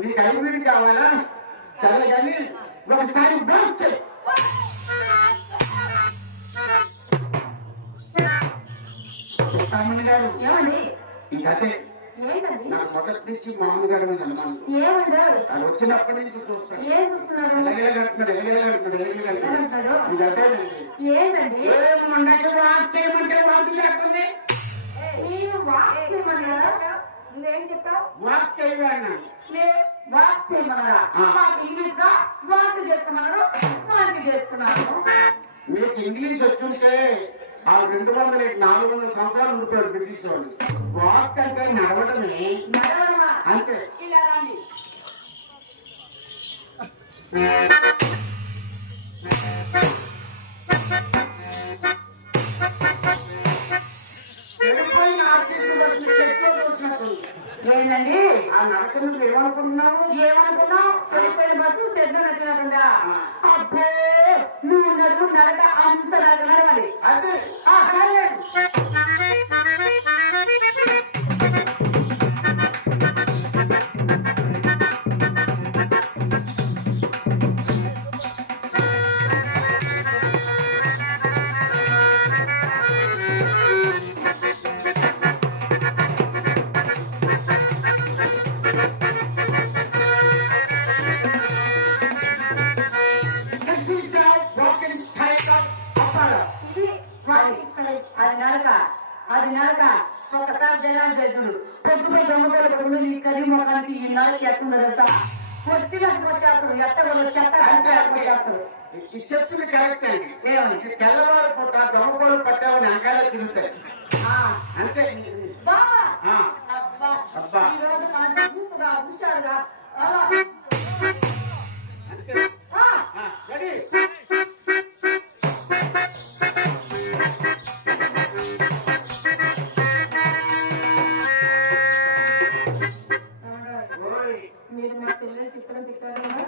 నీకు హైబ్రిడ్ కావాలా? సరే కానీ ఒకసారి వాచ్ చేయి. చెప్తామని గారు ఏమండి ఇదతే ఏంటండి? నాకు మొదటి నుంచి మోహన్ గారి మీద అనుమానం. ఏమంటారు? అది వచ్చినప్పటి నుంచి చూస్తాను. ఏం చూస్తున్నారు? ఏంటండి? ఏం మొన్నకి వాచ్ చేయమంటే వాచ్ చేస్తుంది. వాక్ చేయమన్నారా? నువ్వేం చెప్పావు? వాచ్ చేయమన్నా. వాక్ చేయమన్నారా? మాకు ఇంగ్లీష్ గా వాక్ చేసుకోమన్నారు, వాక్ చేసుకున్నాను. మీకు ఇంగ్లీష్ వచ్చుంటే ఆ 200 400 సంవత్సరాలు ఉండిపోయారు బ్రిటిష్ వాళ్ళు. వాక్ అంటే నడవడమే, నడవడమా? అంతే. ఇలా రండి. ఏమైందండి? ఆ నడక నువ్వు ఏమనుకుంటున్నావు? ఏమనుకున్నావు? చెడిపోయిన బస్సు చెడ్డనట్టుగా. అబ్బో 3 అడుగులు నడక అంశ నడక నడవాలి. అదే అది నడక ఒకసారి జనాలు చేతుడు పొద్దుపై దొంగతోలు పడుకుని ఈ కది మొఖానికి ఈ నడక ఎట్లుండదు సార్ కొట్టినట్టు కొట్టేస్తారు ఎత్తరు చెప్తుంది కరెక్ట్ అండి. ఏమని? ఇది తెల్లవారు పూట దొంగకోలు పట్టామని వెనకాల తిరుగుతాయి అంతే. బాబా ఆ. అబ్బా అబ్బా. ఈ రోజు కాదు గుంపుగా హుషారుగా అలా అంతే. ఆ. రెడీ. మీరు మా చెల్లెలు చిత్రం తిట్టారా?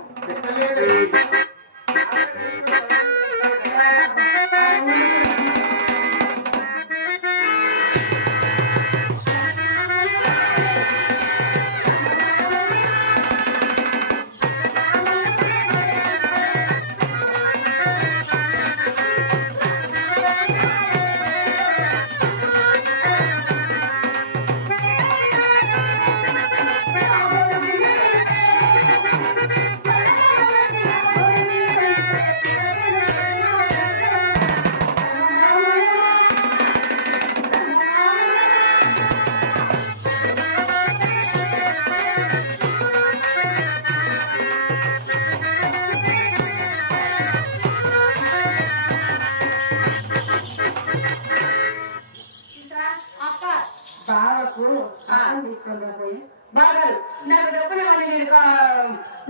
బాగారు నాకు డబ్బులు ఇవ్వండి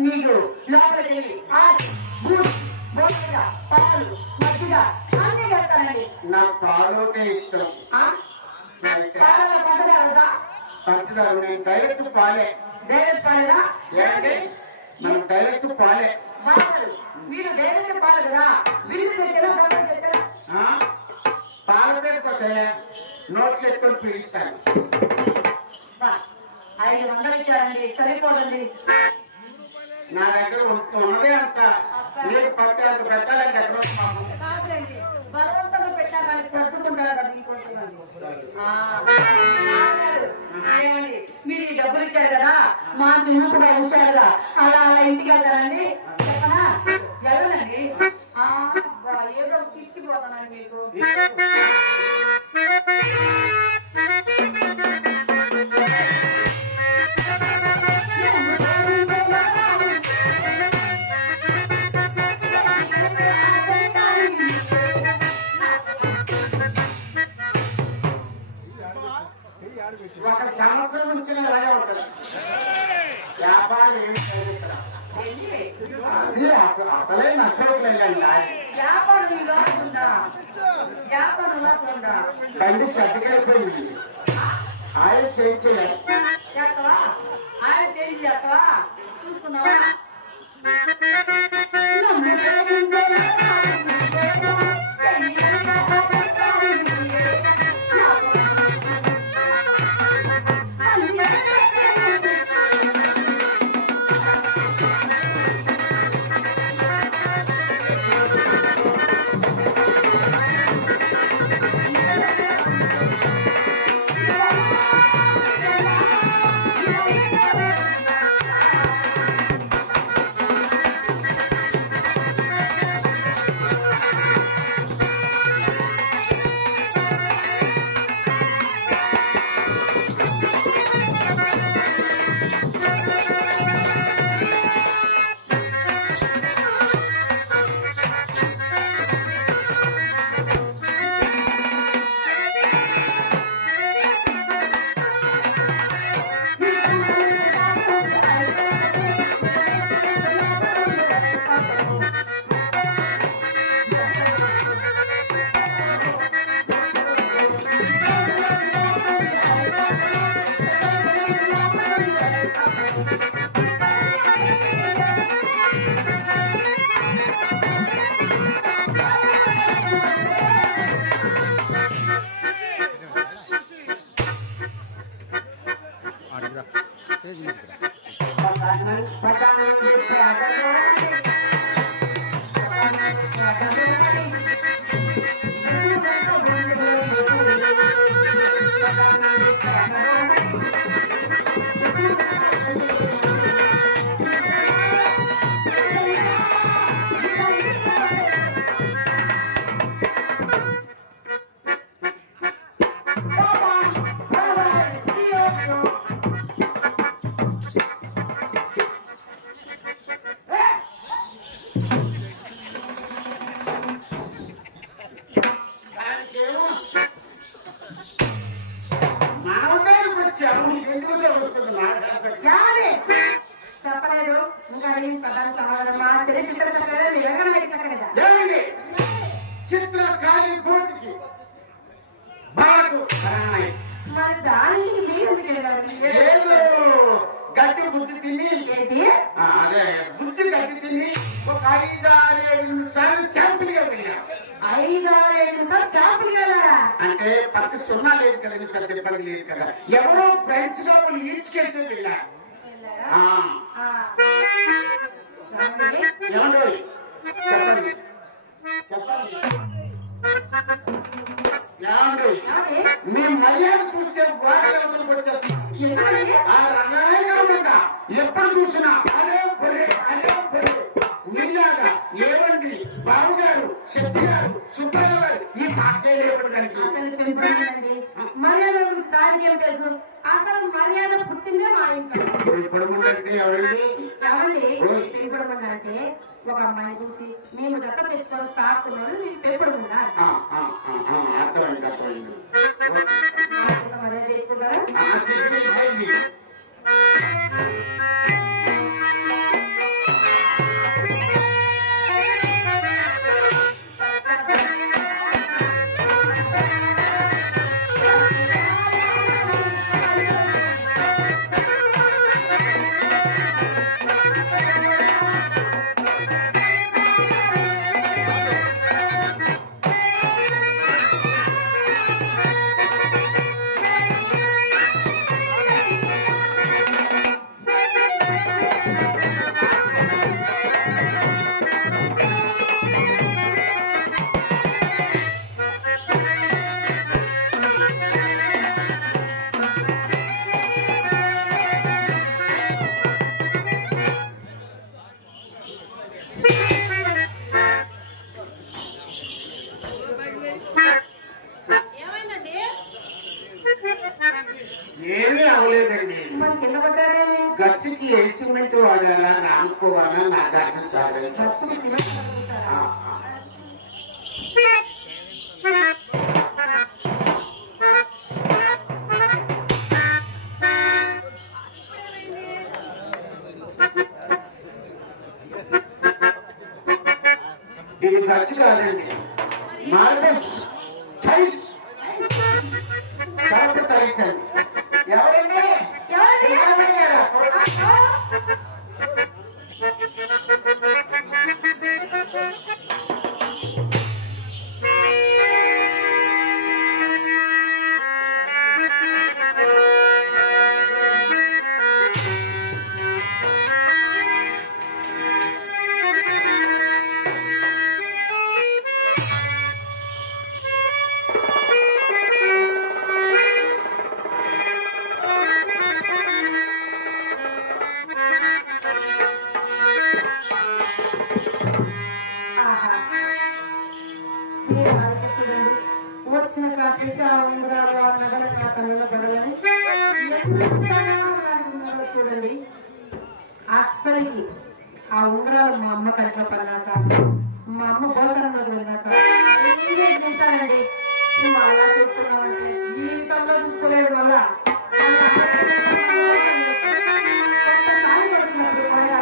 మీకు లోపలికి వెళ్ళి పాలు మజ్జిగ అన్నీ చేస్తానండి. నాకు పాలోటే ఇష్టం. పాలలో పంచదార పంచదార నేను డైరెక్ట్ పాలే. డైరెక్ట్ పాలేనా? ఏంటి మనం డైరెక్ట్ పాలే. బాగారు మీరు డైరెక్ట్ పాలు కదా బిల్లు తెచ్చారా డబ్బులు తెచ్చారా? పాల పేరుతో నోట్లు ఎత్తుకొని పీడిస్తాను. 500 ఇచ్చారండి సరిపోదండి. నా దగ్గర ఉన్నదే అంత నీకు పట్టి అంత పెట్టాలంటే ఎక్కడ కాదులేండి బలవంతంగా పెట్టాలని సర్దుకుంటారు ఏమండి మీరు ఈ డబ్బులు ఇచ్చారు కదా మా చిన్నప్పుడు హుషారుగా అలా అలా ఇంటికి వెళ్తారండి చెప్పనా? వెళ్ళనండి. ఏదో పిచ్చిపోతానండి మీకు. ఒక సంవత్సరం నుంచి అలాగే ఉంటుంది వ్యాపారం. ఏమి అసలే నచ్చట్లేదండి. వ్యాపారం ఇలా ఉందా? వ్యాపారంలో ఉందా? బండి సర్దుకెళ్ళిపోయింది. ఆయన చేయించలేదు. చేస్తావా? ఆయన చేంజ్ చేస్తావా? చూసుకున్నావా? బాబుకి బాగు అన్నాయి. మరి దానికి మీరు ఎందుకు వెళ్ళారు? లేదు గడ్డి బుద్ధి తిని ఏంటి? అదే బుద్ధి గడ్డి తిని ఒక 5-6 నిమిషాలు శాంపుల్ గా వెళ్ళా. 5-6 నిమిషాలు శాంపుల్ వెళ్ళారా? అంటే పక్క సున్నా లేదు కదండి, పెద్ద ఇబ్బంది లేదు కదా. ఎవరో ఫ్రెండ్స్ గా వాళ్ళు ఈడ్చుకెళ్తూ వెళ్ళారు. ఏమండి చెప్పండి చెప్పండి ఏమండి మీ మర్యాద చూస్తే గోడలకు వచ్చేస్తాం. ఆ రంగానే కాకుండా ఎప్పుడు చూసినా అదే పొరే మీలాగా ఏమండి బాబు గారు, శక్తి గారు, సుబ్బారావు గారు ఈ మాటలే లేకుండా దానికి అసలు పెంపడమండి మర్యాద గురించి దానికి ఏం తెలుసు? అసలు మర్యాద పుట్టిందే మా ఇంట్లో. పెంపడమంటే ఎవరండి? ఏమండి పెంపడమన్నా అంటే ఒక అమ్మాయిని చూసి మేము దక్క తెచ్చుకొని సాగుతున్నాను మీకు పెంపడముందా? అర్థమైంది అర్థమైంది. మర్యాద చేసుకుంటారా? ఏమీ అవ్వలేదండి. మరి కింద పడ్డారేమో? గచ్చుకి ఏ సిమెంట్ వాడాలా రానుకోవాలా నాకు అర్థం సాగలేదు. ఖర్చుకు సిమెంట్ పడుకుంటారా? ఇది ఖర్చు కాదండి, మార్బల్స్ టైల్స్ కరెక్ట్ టైల్స్ అండి. ఎవరండి? చిన్నమ్మాయి గారా? వచ్చిన కాపించి ఆ ఉంగరాలు ఆ నగలు నా కళ్ళలో పడగానే చూడండి. అస్సలకి ఆ ఉంగరాలు మా అమ్మ కట్ల పడినాక మా అమ్మ భోజనంలో వెళ్ళాక చూసానండి. నువ్వు అలా చూస్తున్నామంటే జీవితంలో చూసుకోలేడు వల్ల వచ్చినప్పుడు కూడా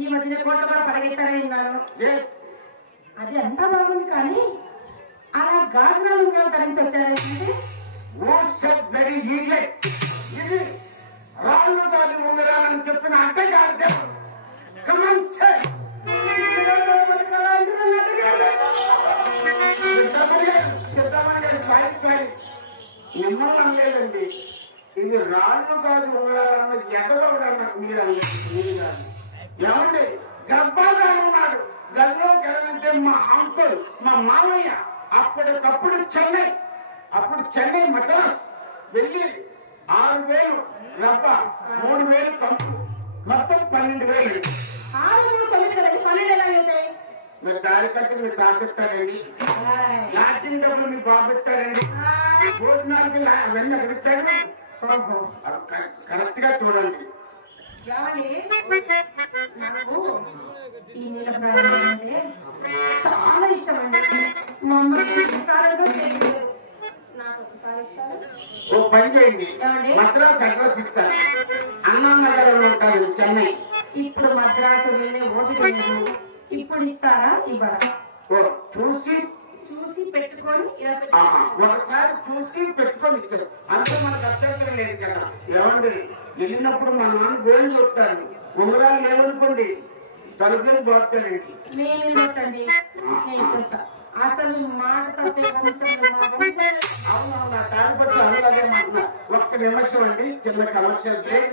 ఈ మధ్యన కోట కూడా పడగెత్తారని విన్నాను. అది అంతా బాగుంది కానీ అలా గాజురాలు ధరించి వచ్చారంటే రాళ్ళు గాలి ఉంగరాలని చెప్పిన అడ్డగారు చెప్తామని గారు సారీ మిమ్మల్ని లేదండి. ఇది రాళ్ళు కాదు ఉంగరాలన్న ఎగలవడన్న మీరు ఏమండి గర్భాధారం ఉన్నాడు. గదిలోకి వెళ్ళాలంటే మా అంకుల్ మా మామయ్య అప్పటికప్పుడు చెన్నై మద్రాస్ వెళ్ళి 6,000 రబ్బ 3,000 పంపు మొత్తం 12,000. 12 ఎలా అవుతాయి? మీరు దారి కట్టి మీరు తాపిస్తాడండి. లాడ్జింగ్ డబ్బులు మీకు బాబిస్తాడండి. భోజనానికి అవన్నీ అడుగుతాడు. కరెక్ట్ గా చూడండి. నాకు ఈ నీళ్ళ ప్రాణం అంటే చాలా ఇష్టం అండి. మా అమ్మకి ఓ పని చేయండి, మద్రాసు అడ్రస్ ఇస్తాను. అన్నమ్మ గారు ఉంటారు చెన్నై. ఇప్పుడు మద్రాసు వెళ్ళే ఓపిక లేదు. ఇప్పుడు ఇస్తారా? ఇవ్వరా? ఓ చూసి పెట్టుకొని ఒకసారి చూసి పెట్టుకొని ఇచ్చారు అంతే. మనకు అభ్యంతరం లేదు కదా. ఏమండి వెళ్ళినప్పుడు మా నాన్న వేలు చెప్తాడు. ఉంగరాలు లేవనుకోండి తలుపులు పోతాడండి. మేమేంటండి అసలు మాట తప్పే అవునవునా తాడిపట్టు అలాగే మాట్లాడుతున్నా. ఒక్క నిమిషం అండి, చిన్న కమర్షియల్ బ్రేక్.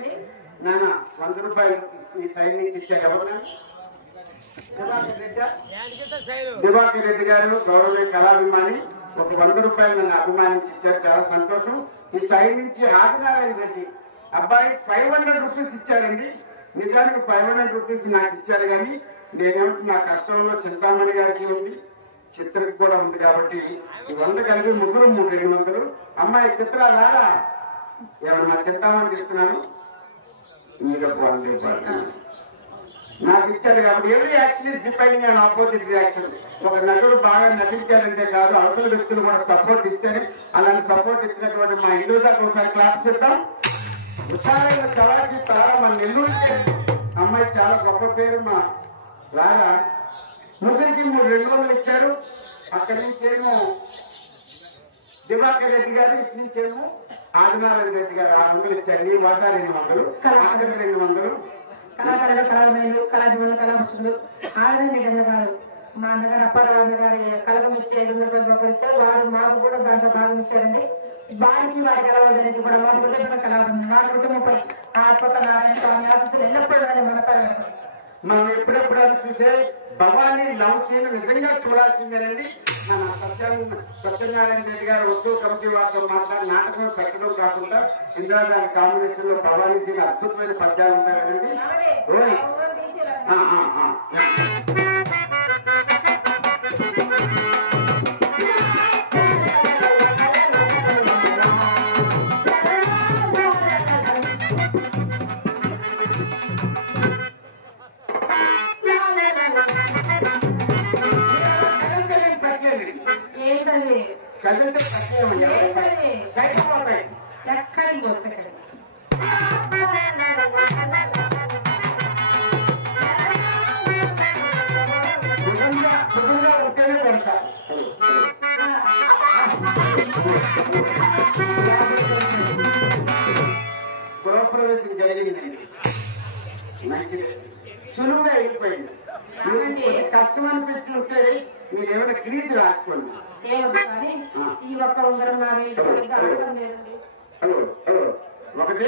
నాన్న 100 రూపాయలు ఈ సైడ్ నుంచి ఇచ్చారు. ఎవరు? దివాకర్ రెడ్డి గారు గౌరవ కళాభిమాని. ఒక 100 రూపాయలు నన్ను అభిమానించి ఇచ్చారు. చాలా సంతోషం. ఈ సైడ్ నుంచి ఆదినారాయణ రెడ్డి అబ్బాయి 500 రూపీస్ ఇచ్చారండి. నిజానికి 500 రూపీస్ నాకు ఇచ్చారు కానీ నేనేమిటి నా కష్టంలో చింతామణి గారికి ఉంది, చిత్రకు కూడా ఉంది కాబట్టి ఈ 100 కలిపి ముగ్గురు 200. అమ్మాయి చిత్ర రారా? ఏమన్నా మా చింతామణికి ఇస్తున్నాను. మీరు నాకు ఇచ్చారు కాబట్టి ఎవరి action is depending on opposite reaction. ఒక నటుడు బాగా నటించారంటే కాదు, అవతల వ్యక్తులు కూడా సపోర్ట్ ఇస్తేనే. అలాంటి సపోర్ట్ ఇచ్చినటువంటి మా ఇంద్రుదాకు ఒకసారి క్లాస్ ఇద్దాం. హుషారైన చలాకి తార మన నెల్లూరుకి అమ్మాయి చాలా గొప్ప పేరు. మా రారా ముగ్గురికి 200 ఇచ్చారు. అక్కడి నుంచేమో దివాకర్ రెడ్డి గారు, ఇటు నుంచేమో ఆదినారాయణ రెడ్డి గారు 600 ఇచ్చారు. నీ వాటా 200, అక్కడికి 200. కళాకారులు, కళాభిమానులు, కళాభిమానులు, కళాభూషణులు ఆదినారాయణ గారు, మా అన్నగారు అప్పారావు అన్న గారి కళగం ఇచ్చి 500 రూపాయలు బహుకరిస్తే వారు మాకు కూడా దాంట్లో భాగం ఇచ్చారండి. వారికి వారి కళావదానికి కూడా మా కుటుంబ కళాభిమానులు మా కుటుంబంపై ఆ స్వతనారాయణ స్వామి ఆశీస్సులు ఎల్లప్పుడూ మనసారి. మనం ఎప్పుడెప్పుడైనా చూసే భవానీ లవ్ సీన్ నిజంగా చూడాల్సిందేనండి. మన సత్యనారాయణ రెడ్డి గారు ఉద్యోగ కమిటీ వారితో మాట్లాడి నాటకం పెట్టడం కాకుండా ఇందిరా గారి కాంబినేషన్ లో భవానీ సీన్ అద్భుతమైన పద్యాలు ఉంటాయి కదండి. కదిలితే సైడ్ పోతాయి. ఎక్కడికి పోతాయి? కుదురుగా ఉంటేనే పెడతా. గృహప్రవేశం జరిగిందండి, మంచిది, సులువుగా వెళ్ళిపోయింది. కష్టం అనిపించినట్టే మీరు ఏమైనా క్రీజ్ రాసుకోండి. ఈ ఒక్క ఉంగరం ఒకటి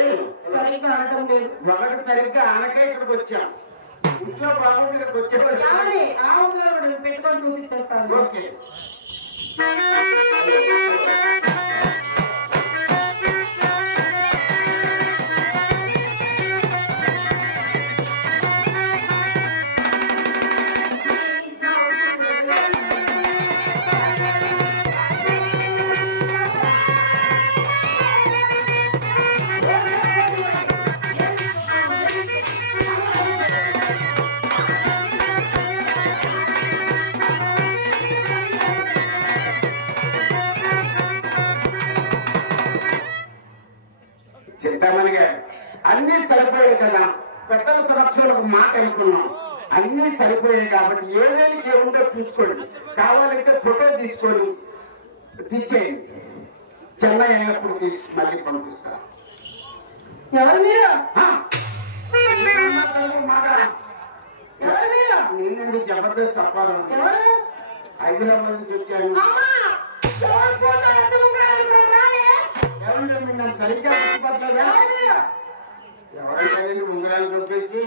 సరిగ్గా అనటం లేదు. ఒకటి సరిగ్గా ఆనకే ఇక్కడికి వచ్చాం. ఇంట్లో బాబు ఇక్కడికి వచ్చేవాడు. ఆ ఉంగరం కూడా పెట్టుకొని చూపించేస్తాను. ఓకే. మాట అనుకున్నాం, అన్నీ సరిపోయాయి కాబట్టి ఏ వేలకి ఏముందో చూసుకోండి, కావాలంటే ఫోటో తీసుకొని తెచ్చేయండి. చెన్నై అయినప్పుడు తీసి మళ్ళీ పంపిస్తా. ఎవరు మీరు? ఎవరు మీరు? నేను జబర్దస్త్ అప్పారావు, ఎవరు? హైదరాబాద్ నుంచి వచ్చాను. ఎవరు మీరు నన్ను సరిగ్గా గుర్తుపట్టలేదా? ఎవరైనా వెళ్ళి ఉంగరాలు చూపేసి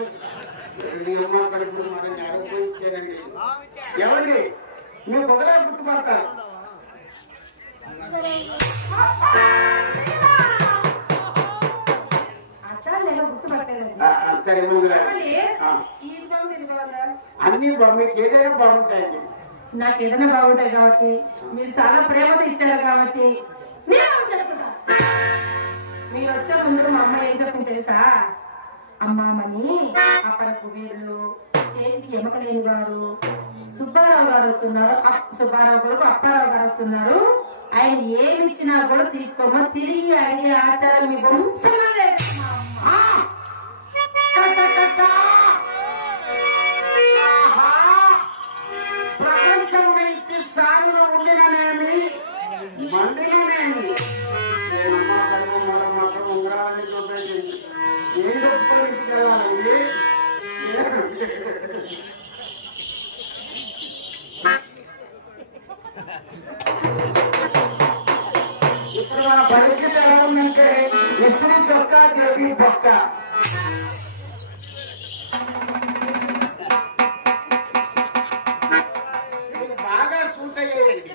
అమ్మ కడుపు మాట జ్ఞాపకం ఇచ్చానండి. ఏమండి మీకు ఒకలా గుర్తుపడతారు. సరే ఉంగరాలు అన్ని మీకు ఏదైనా బాగుంటాయండి. నాకు ఏదైనా బాగుంటాయి కాబట్టి మీరు చాలా ప్రేమతో ఇచ్చారు కాబట్టి మీరు వచ్చే ముందు మా అమ్మ ఏం చెప్పింది తెలుసా? అమ్మామని అప్పర కుబేరులు, చేతికి ఎమక లేని వారు, సుబ్బారావు గారు వస్తున్నారు, సుబ్బారావు గారు అప్పారావు గారు వస్తున్నారు, ఆయన ఏమిచ్చినా కూడా తీసుకోమని తిరిగి అడిగే ఆచారం మీ వంశంలో లేదు. ప్రపంచమునైతే సాగులో ఉండిననేమి మండిననేమి నేనమ్మా కడుపు మూడమ్మక ఉంగరాలని చూపేసింది. ఏం చెప్పుకోవాలండి? ఇప్పుడు మన పరిస్థితి ఎలా ఉందంటే ఇస్త్రీ చొక్కా జేబీ పక్క. బాగా సూట్ అయ్యాయండి.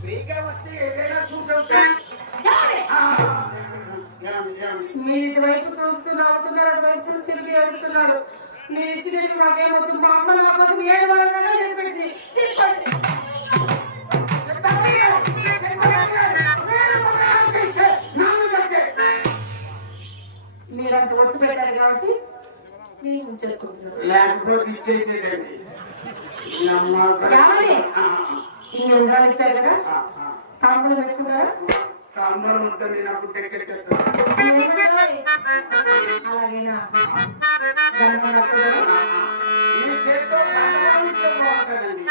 ఫ్రీగా వస్తే ఏదైనా సూట్ అవుతాయి. మీరు ఇటువైపు చూస్తూ నవ్వుతున్నారు, అటువైపు తిరిగి ఏడుస్తున్నారు. మీరు ఇచ్చినట్టు మాకేమొద్దు. మా అమ్మ నా కోసం 7 వారాలుగా చేసి పెట్టింది. తీసుకోండి. మీరంత ఒట్టు పెట్టారు కాబట్టి మీరు ఉంచేసుకుంటున్నారు. లేకపోతే ఇచ్చేసేదండి. ఇన్ని ఉండాలి ఇచ్చారు కదా, తాంబూలం వేసుకున్నారా? తాంబూలం వద్ద నేను అప్పుడు టెక్కెట్టేస్తాను. అలాగేనా? నీ చేతితో బాగుంటుందండి.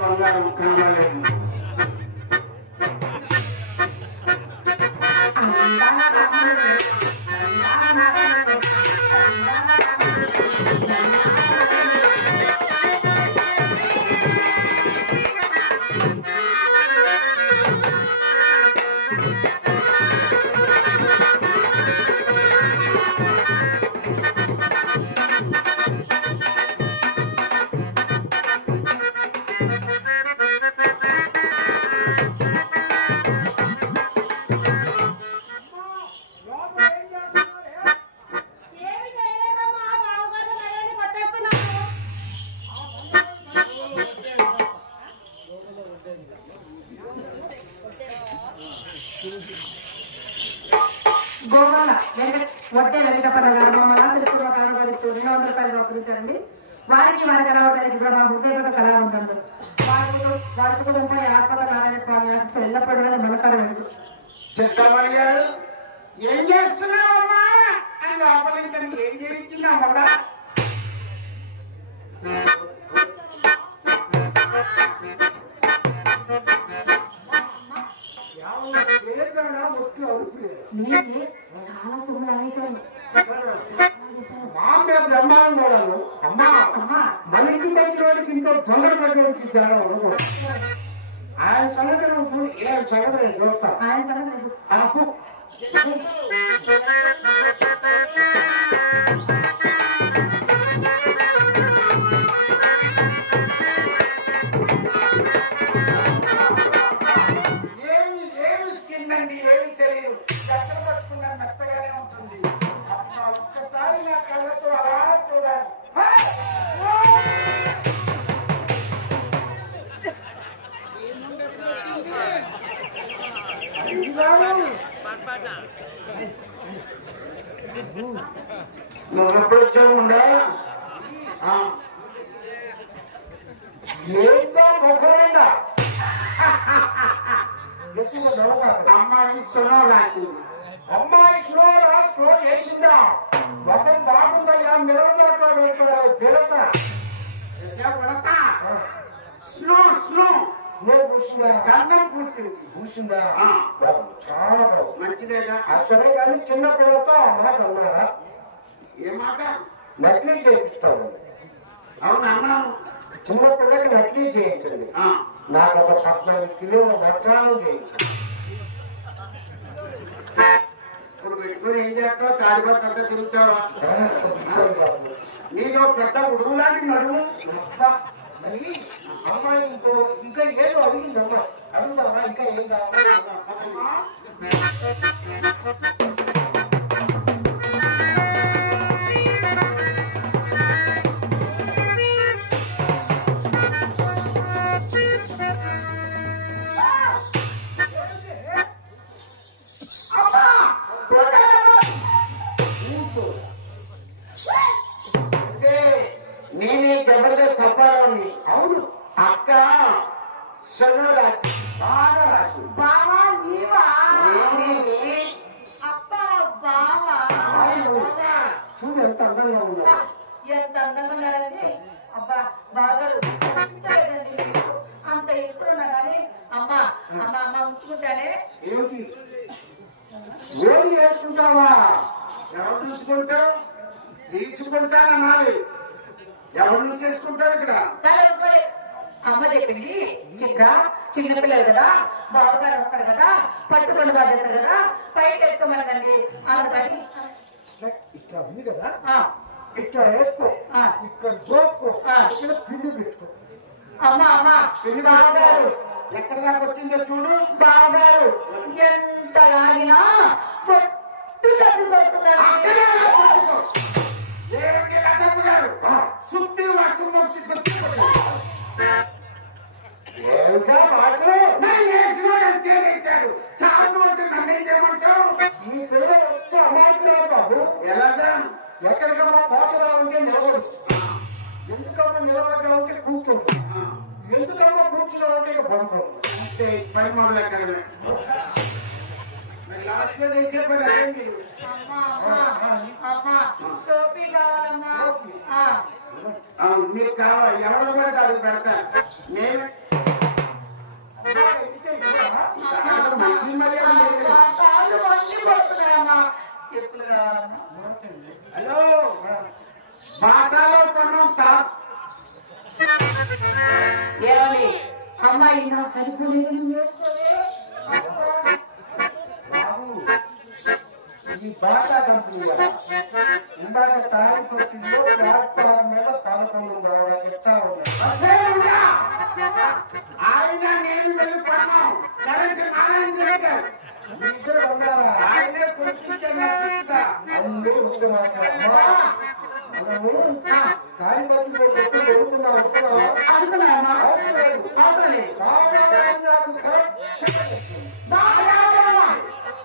బంగారం కనబడలేదు. వచ్చారండి. వారికి వారి కళావడానికి కూడా మా హృదయపూర్వక కళావంతులు వారి కుటుంబంపై ఆస్పద నారాయణ స్వామి ఆశిస్తూ ఎల్లప్పుడూ మనసారి వెళ్తూ చిత్తమణి గారు ఏం చేస్తున్నావమ్మా అని లోపలించండి. ఏం చేయించిందమ్మా? చాలా సుఖం ఆగేశారు. బ్రహ్మాండం మోడలు అమ్మా మన ఇంటికి వచ్చిన వాడికి ఇంట్లో దొంగలు పడ్డవాడికి జరగ ఉండకూడదు. ఆయన సంగతి నువ్వు చూడు, ఏ సంగతి నేను చూస్తాను. ఆయన సంగతి నాకు ఏమి స్కిన్ అండి, ఏమి తెలియదు. దగ్గర పట్టుకున్నా మెత్తగానే ఉంటుంది. అమ్మా ఒక్కసారి నా కళ్ళతో అలా చూడాలి. నువ్వు ఎప్పుడు వచ్చావు ఉండా? ఏంటో మొక్కలేండా అమ్మాయి సునో రాసింది. అమ్మాయి స్లో చేసిందా? మొక్కం బాగుందయ్యా, మెరుగుదలతో వెళ్తారు పిలత స్నో స్నో స్లో పూసిందా? గంధం పూసింది. పూసిందా? ఆ. చాలా బాగుంది. మంచిదేగా? అసలే కానీ చిన్న పిల్లలతో ఆ మాట అన్నారా? ఏ మాట? నకిలీ చేయిస్తాను. అవును అన్నాను. చిన్న పిల్లకి నకిలీ చేయించండి. ఆ. నాకు ఒక 14 కిలోల వడ్డానం చేయించండి. ఇప్పుడు పెట్టుకుని ఏం చేస్తావు? తాడిపత్రి అంతా తిరుగుతావా? నీదో పెద్ద ఉడుగు లాంటి నడుము. మరి అమ్మాయి ఇంకా ఏదో అడిగిందమ్మా, అడుగుతావా? ఇంకా ఏం కావాలి? నేనే జబర్దస్త్ చెప్పాలని. అవును అక్క చదువు రాసి బాగా రాసి. బావా నీవా? నేనే అబ్బా బావా చూడు ఎంత అందంగా ఉన్నా. ఎంత అందంగా ఉన్నారండి. అబ్బా బాగారు అంత ఎప్పుడున్నా కానీ అమ్మా అమ్మ అమ్మ ఉంచుకుంటానే. ఏమిటి ఏమి చేసుకుంటావా? ఎవరు చూసుకుంటావు? తీసుకుంటానన్నాలి. ఎవరు చేసుకుంటారు ఇక్కడ? చాలా ఇప్పుడే అమ్మ చెప్పింది. చిత్ర చిన్నపిల్లలు కదా, బావగారు వస్తారు కదా, పట్టుకున్న బాధ్యత కదా, పైకి ఎత్తుకోమనదండి. అందుకని ఇట్లా ఉంది కదా, ఆ, ఇట్లా వేసుకో, ఆ. ఇక్కడ దోసుకో, ఆ. ఇక్కడ పిండి పెట్టుకో. అమ్మ అమ్మ బావగారు ఎక్కడ దాకా వచ్చిందో చూడు. బావగారు ఎంత లాగినా పొట్టు చదువుకొస్తున్నాడు. సుత్తి వర్షం తీసుకొచ్చి ఏంటా మాటలు? అంతేనేచ్చారు. చాలు అంటే నన్నేం చేయమంటావు? ఈ పిల్లలు ఎంత అమాయకురాలు బాబు. ఎలాగా? ఎక్కడికమ్మా పోతడా ఉంటే నిలబడు, ఎందుకమ్మా నిలబడ్డా ఉంటే కూర్చోదు, ఎందుకమ్మా కూర్చున్నా ఉంటే ఇక పడుకోదు. అంటే పని మొదలు ఎక్కడమే. మరి లాస్ట్ లో చేసే పని అయింది. అమ్మా టోపీ కావాలమ్మా. మీకు కావాలి. ఎవరు పడితే అది పెడతారు. నేను మంచి మర్యాద చెప్పులు కావాలమ్మా. హలో బాటాలో కొన్నాం ఏమండి అమ్మాయి నాకు సరిపోలేదు, నువ్వు వేసుకోలే. బాబు, ఈ బాటా కంపెనీ కదా, ఇందాక తారీఖు వచ్చిందో ప్లాట్ఫామ్ మీద 11 చెప్తా ఉన్నా. ఆయన నేను వెళ్ళి కొన్నాం. కరెంట్ నారాయణ మీ ఇద్దరు ఉన్నారా? ఆయనే కూర్చుంటాను. అన్నీ ఒకటి మాట్లాడమ్మా. మనము తారీఖు పెట్టి ఎదుర్కొన్నాం అనుకున్నావా? అనుకున్నామా? అవసరం లేదు. అవసరం లేదు. బాగా నాకు కరెక్ట్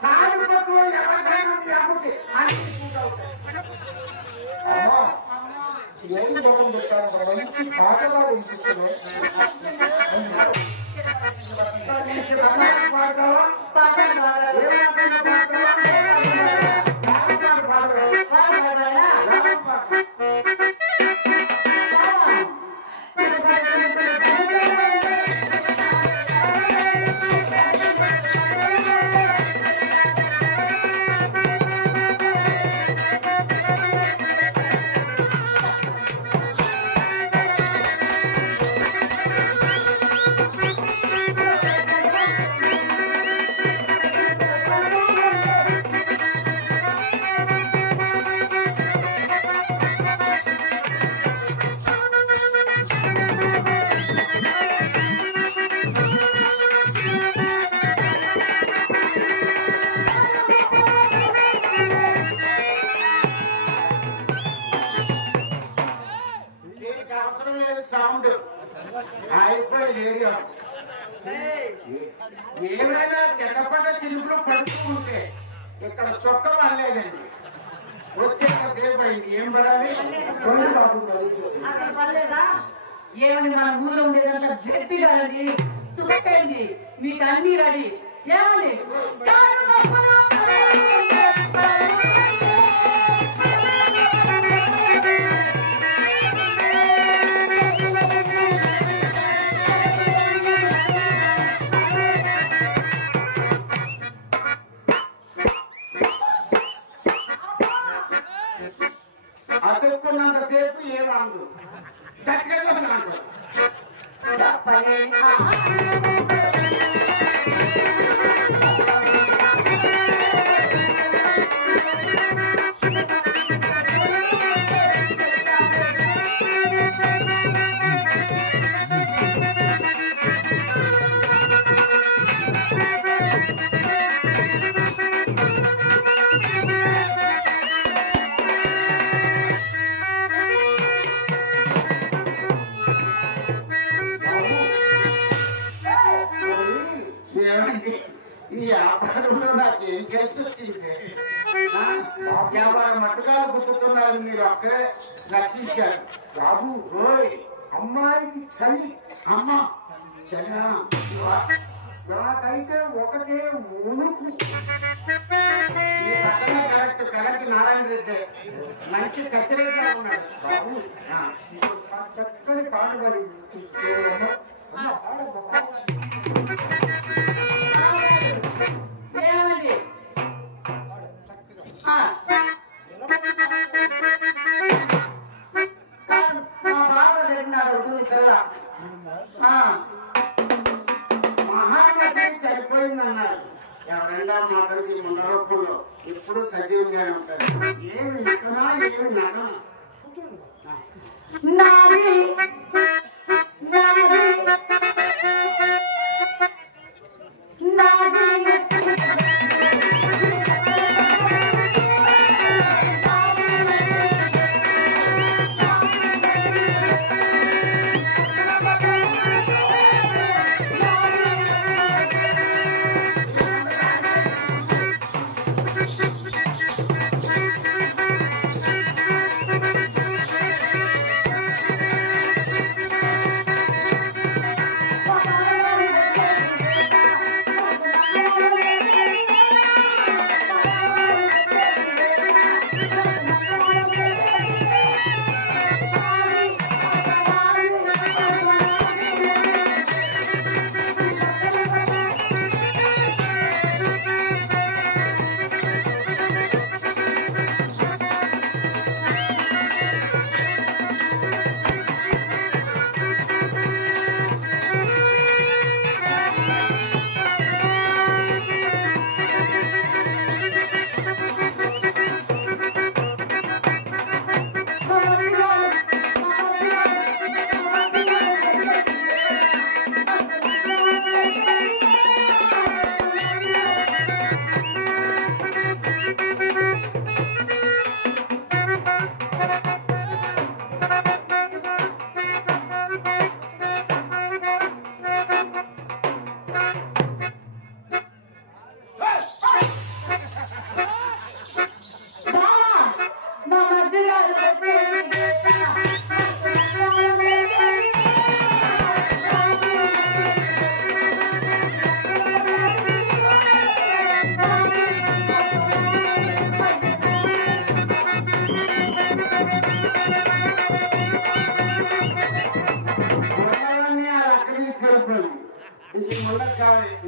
తాడిపత్రులు ఎవరికైనా మీ అమ్మకి అన్ని ఏం పాటలు ఇస్తుంది పాడతావా సౌండ్ అయిపోయి రేడియో ఏమైనా చెట్టపడ్డ చిలుపులు పడుతూ ఉంటే ఇక్కడ చొక్క పడలేదండి వచ్చేసేపు అయింది ఏం పడాలి అసలు పర్లేదా ఏమండి మన ఊర్లో ఉండేదంతా గట్టి కదండి చుట్టండి మీకు అన్ని రెడీ ఏమండి అతుక్కున్నంతసేపు ఏమందు గట్టిగా నాకు ఈ వ్యాపారంలో నాకేం తెలిసి వచ్చింది వ్యాపారం మట్టుకాలు గుర్తుతున్నారు మీరు అక్కడే రక్షించారు బాబు ఓయ్ అమ్మాయికి చలి అమ్మ చలా నాకైతే ఒకటే ఉనుకు కరెక్ట్ కరెక్ట్ నారాయణ రెడ్డి మంచి కసిరేగా ఉన్నాడు బాబు చక్కని పాట పాడి ఏమండి మా బాబు జరిగినాడు అవుతుంది పిల్ల మహానటి చనిపోయిందన్నారు ఎవరైనా మాట్లాడితే ముండరూపంలో ఎప్పుడు సజీవంగానే ఉంటారు ఏమి నటన ఏమి నటన నాది నాది నాది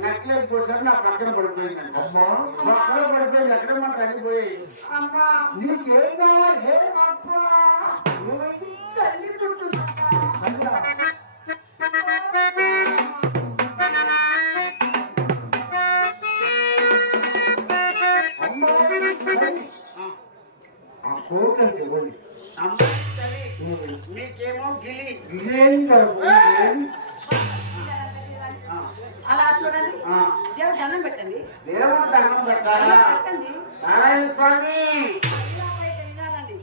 నెక్లెస్ కొట్టారు నా పక్కన పడిపోయిందండి. అమ్మా పక్కన పడిపోయింది. ఎక్కడ మన తగ్గిపోయి అమ్మా నీకేం కావాలి హే అబ్బా చల్లి పుడుతుందమ్మా. అయ్యా అమ్మా ఆ కోట్ అంటే ఇవ్వండి. అమ్మాయి తల్లి మీకేమో గిలి. ఇదేం కాదు అలా చూడండి దేవుడు దండం పెట్టండి. దేవుడు దండం పెట్టాలా? పెట్టండి. నారాయణ స్వామి ఇలా పైకి వినాలండి.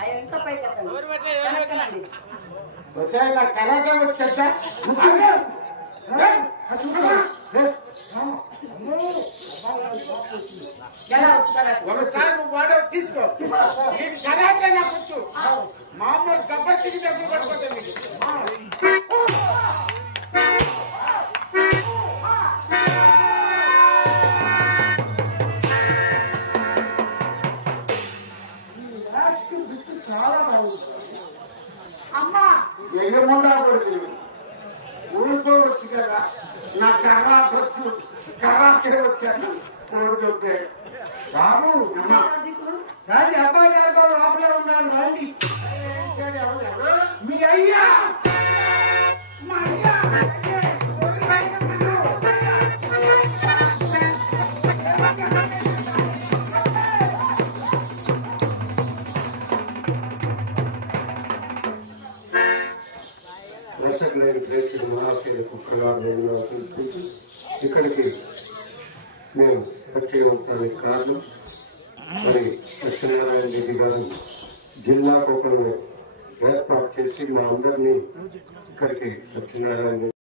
అయ్యో ఇంకా పైకి ఎత్తండి. ఒకసారి నాకు కరాటే వచ్చేసా. ఎలా వచ్చారా? ఒకసారి నువ్వు వాడవు తీసుకో. నీకు కరాటే నాకు వచ్చు. మామూలు కబడ్డీకి డబ్బులు పడిపోతాయి మీకు. చాలా బాగుంది. అమ్మా ఎయ్యమండా కొడుకు ఊరుకోవచ్చు కదా. నా కరాటొచ్చు కరాటే వచ్చాను కోడుకుంటే. బాబు ఇప్పుడు రండి అబ్బాయి గారితో లోపలే ఉన్నాను రండి. మీ అయ్యా మా అయ్యా దర్శకులైన ప్రేక్షకుల మహాశయులకు కళాభిమానులు ఇక్కడికి మేము వచ్చేయడానికి కారణం మరి సత్యనారాయణ రెడ్డి గారు జిల్లా కోపంలో ఏర్పాటు చేసి మా అందరినీ ఇక్కడికి సత్యనారాయణ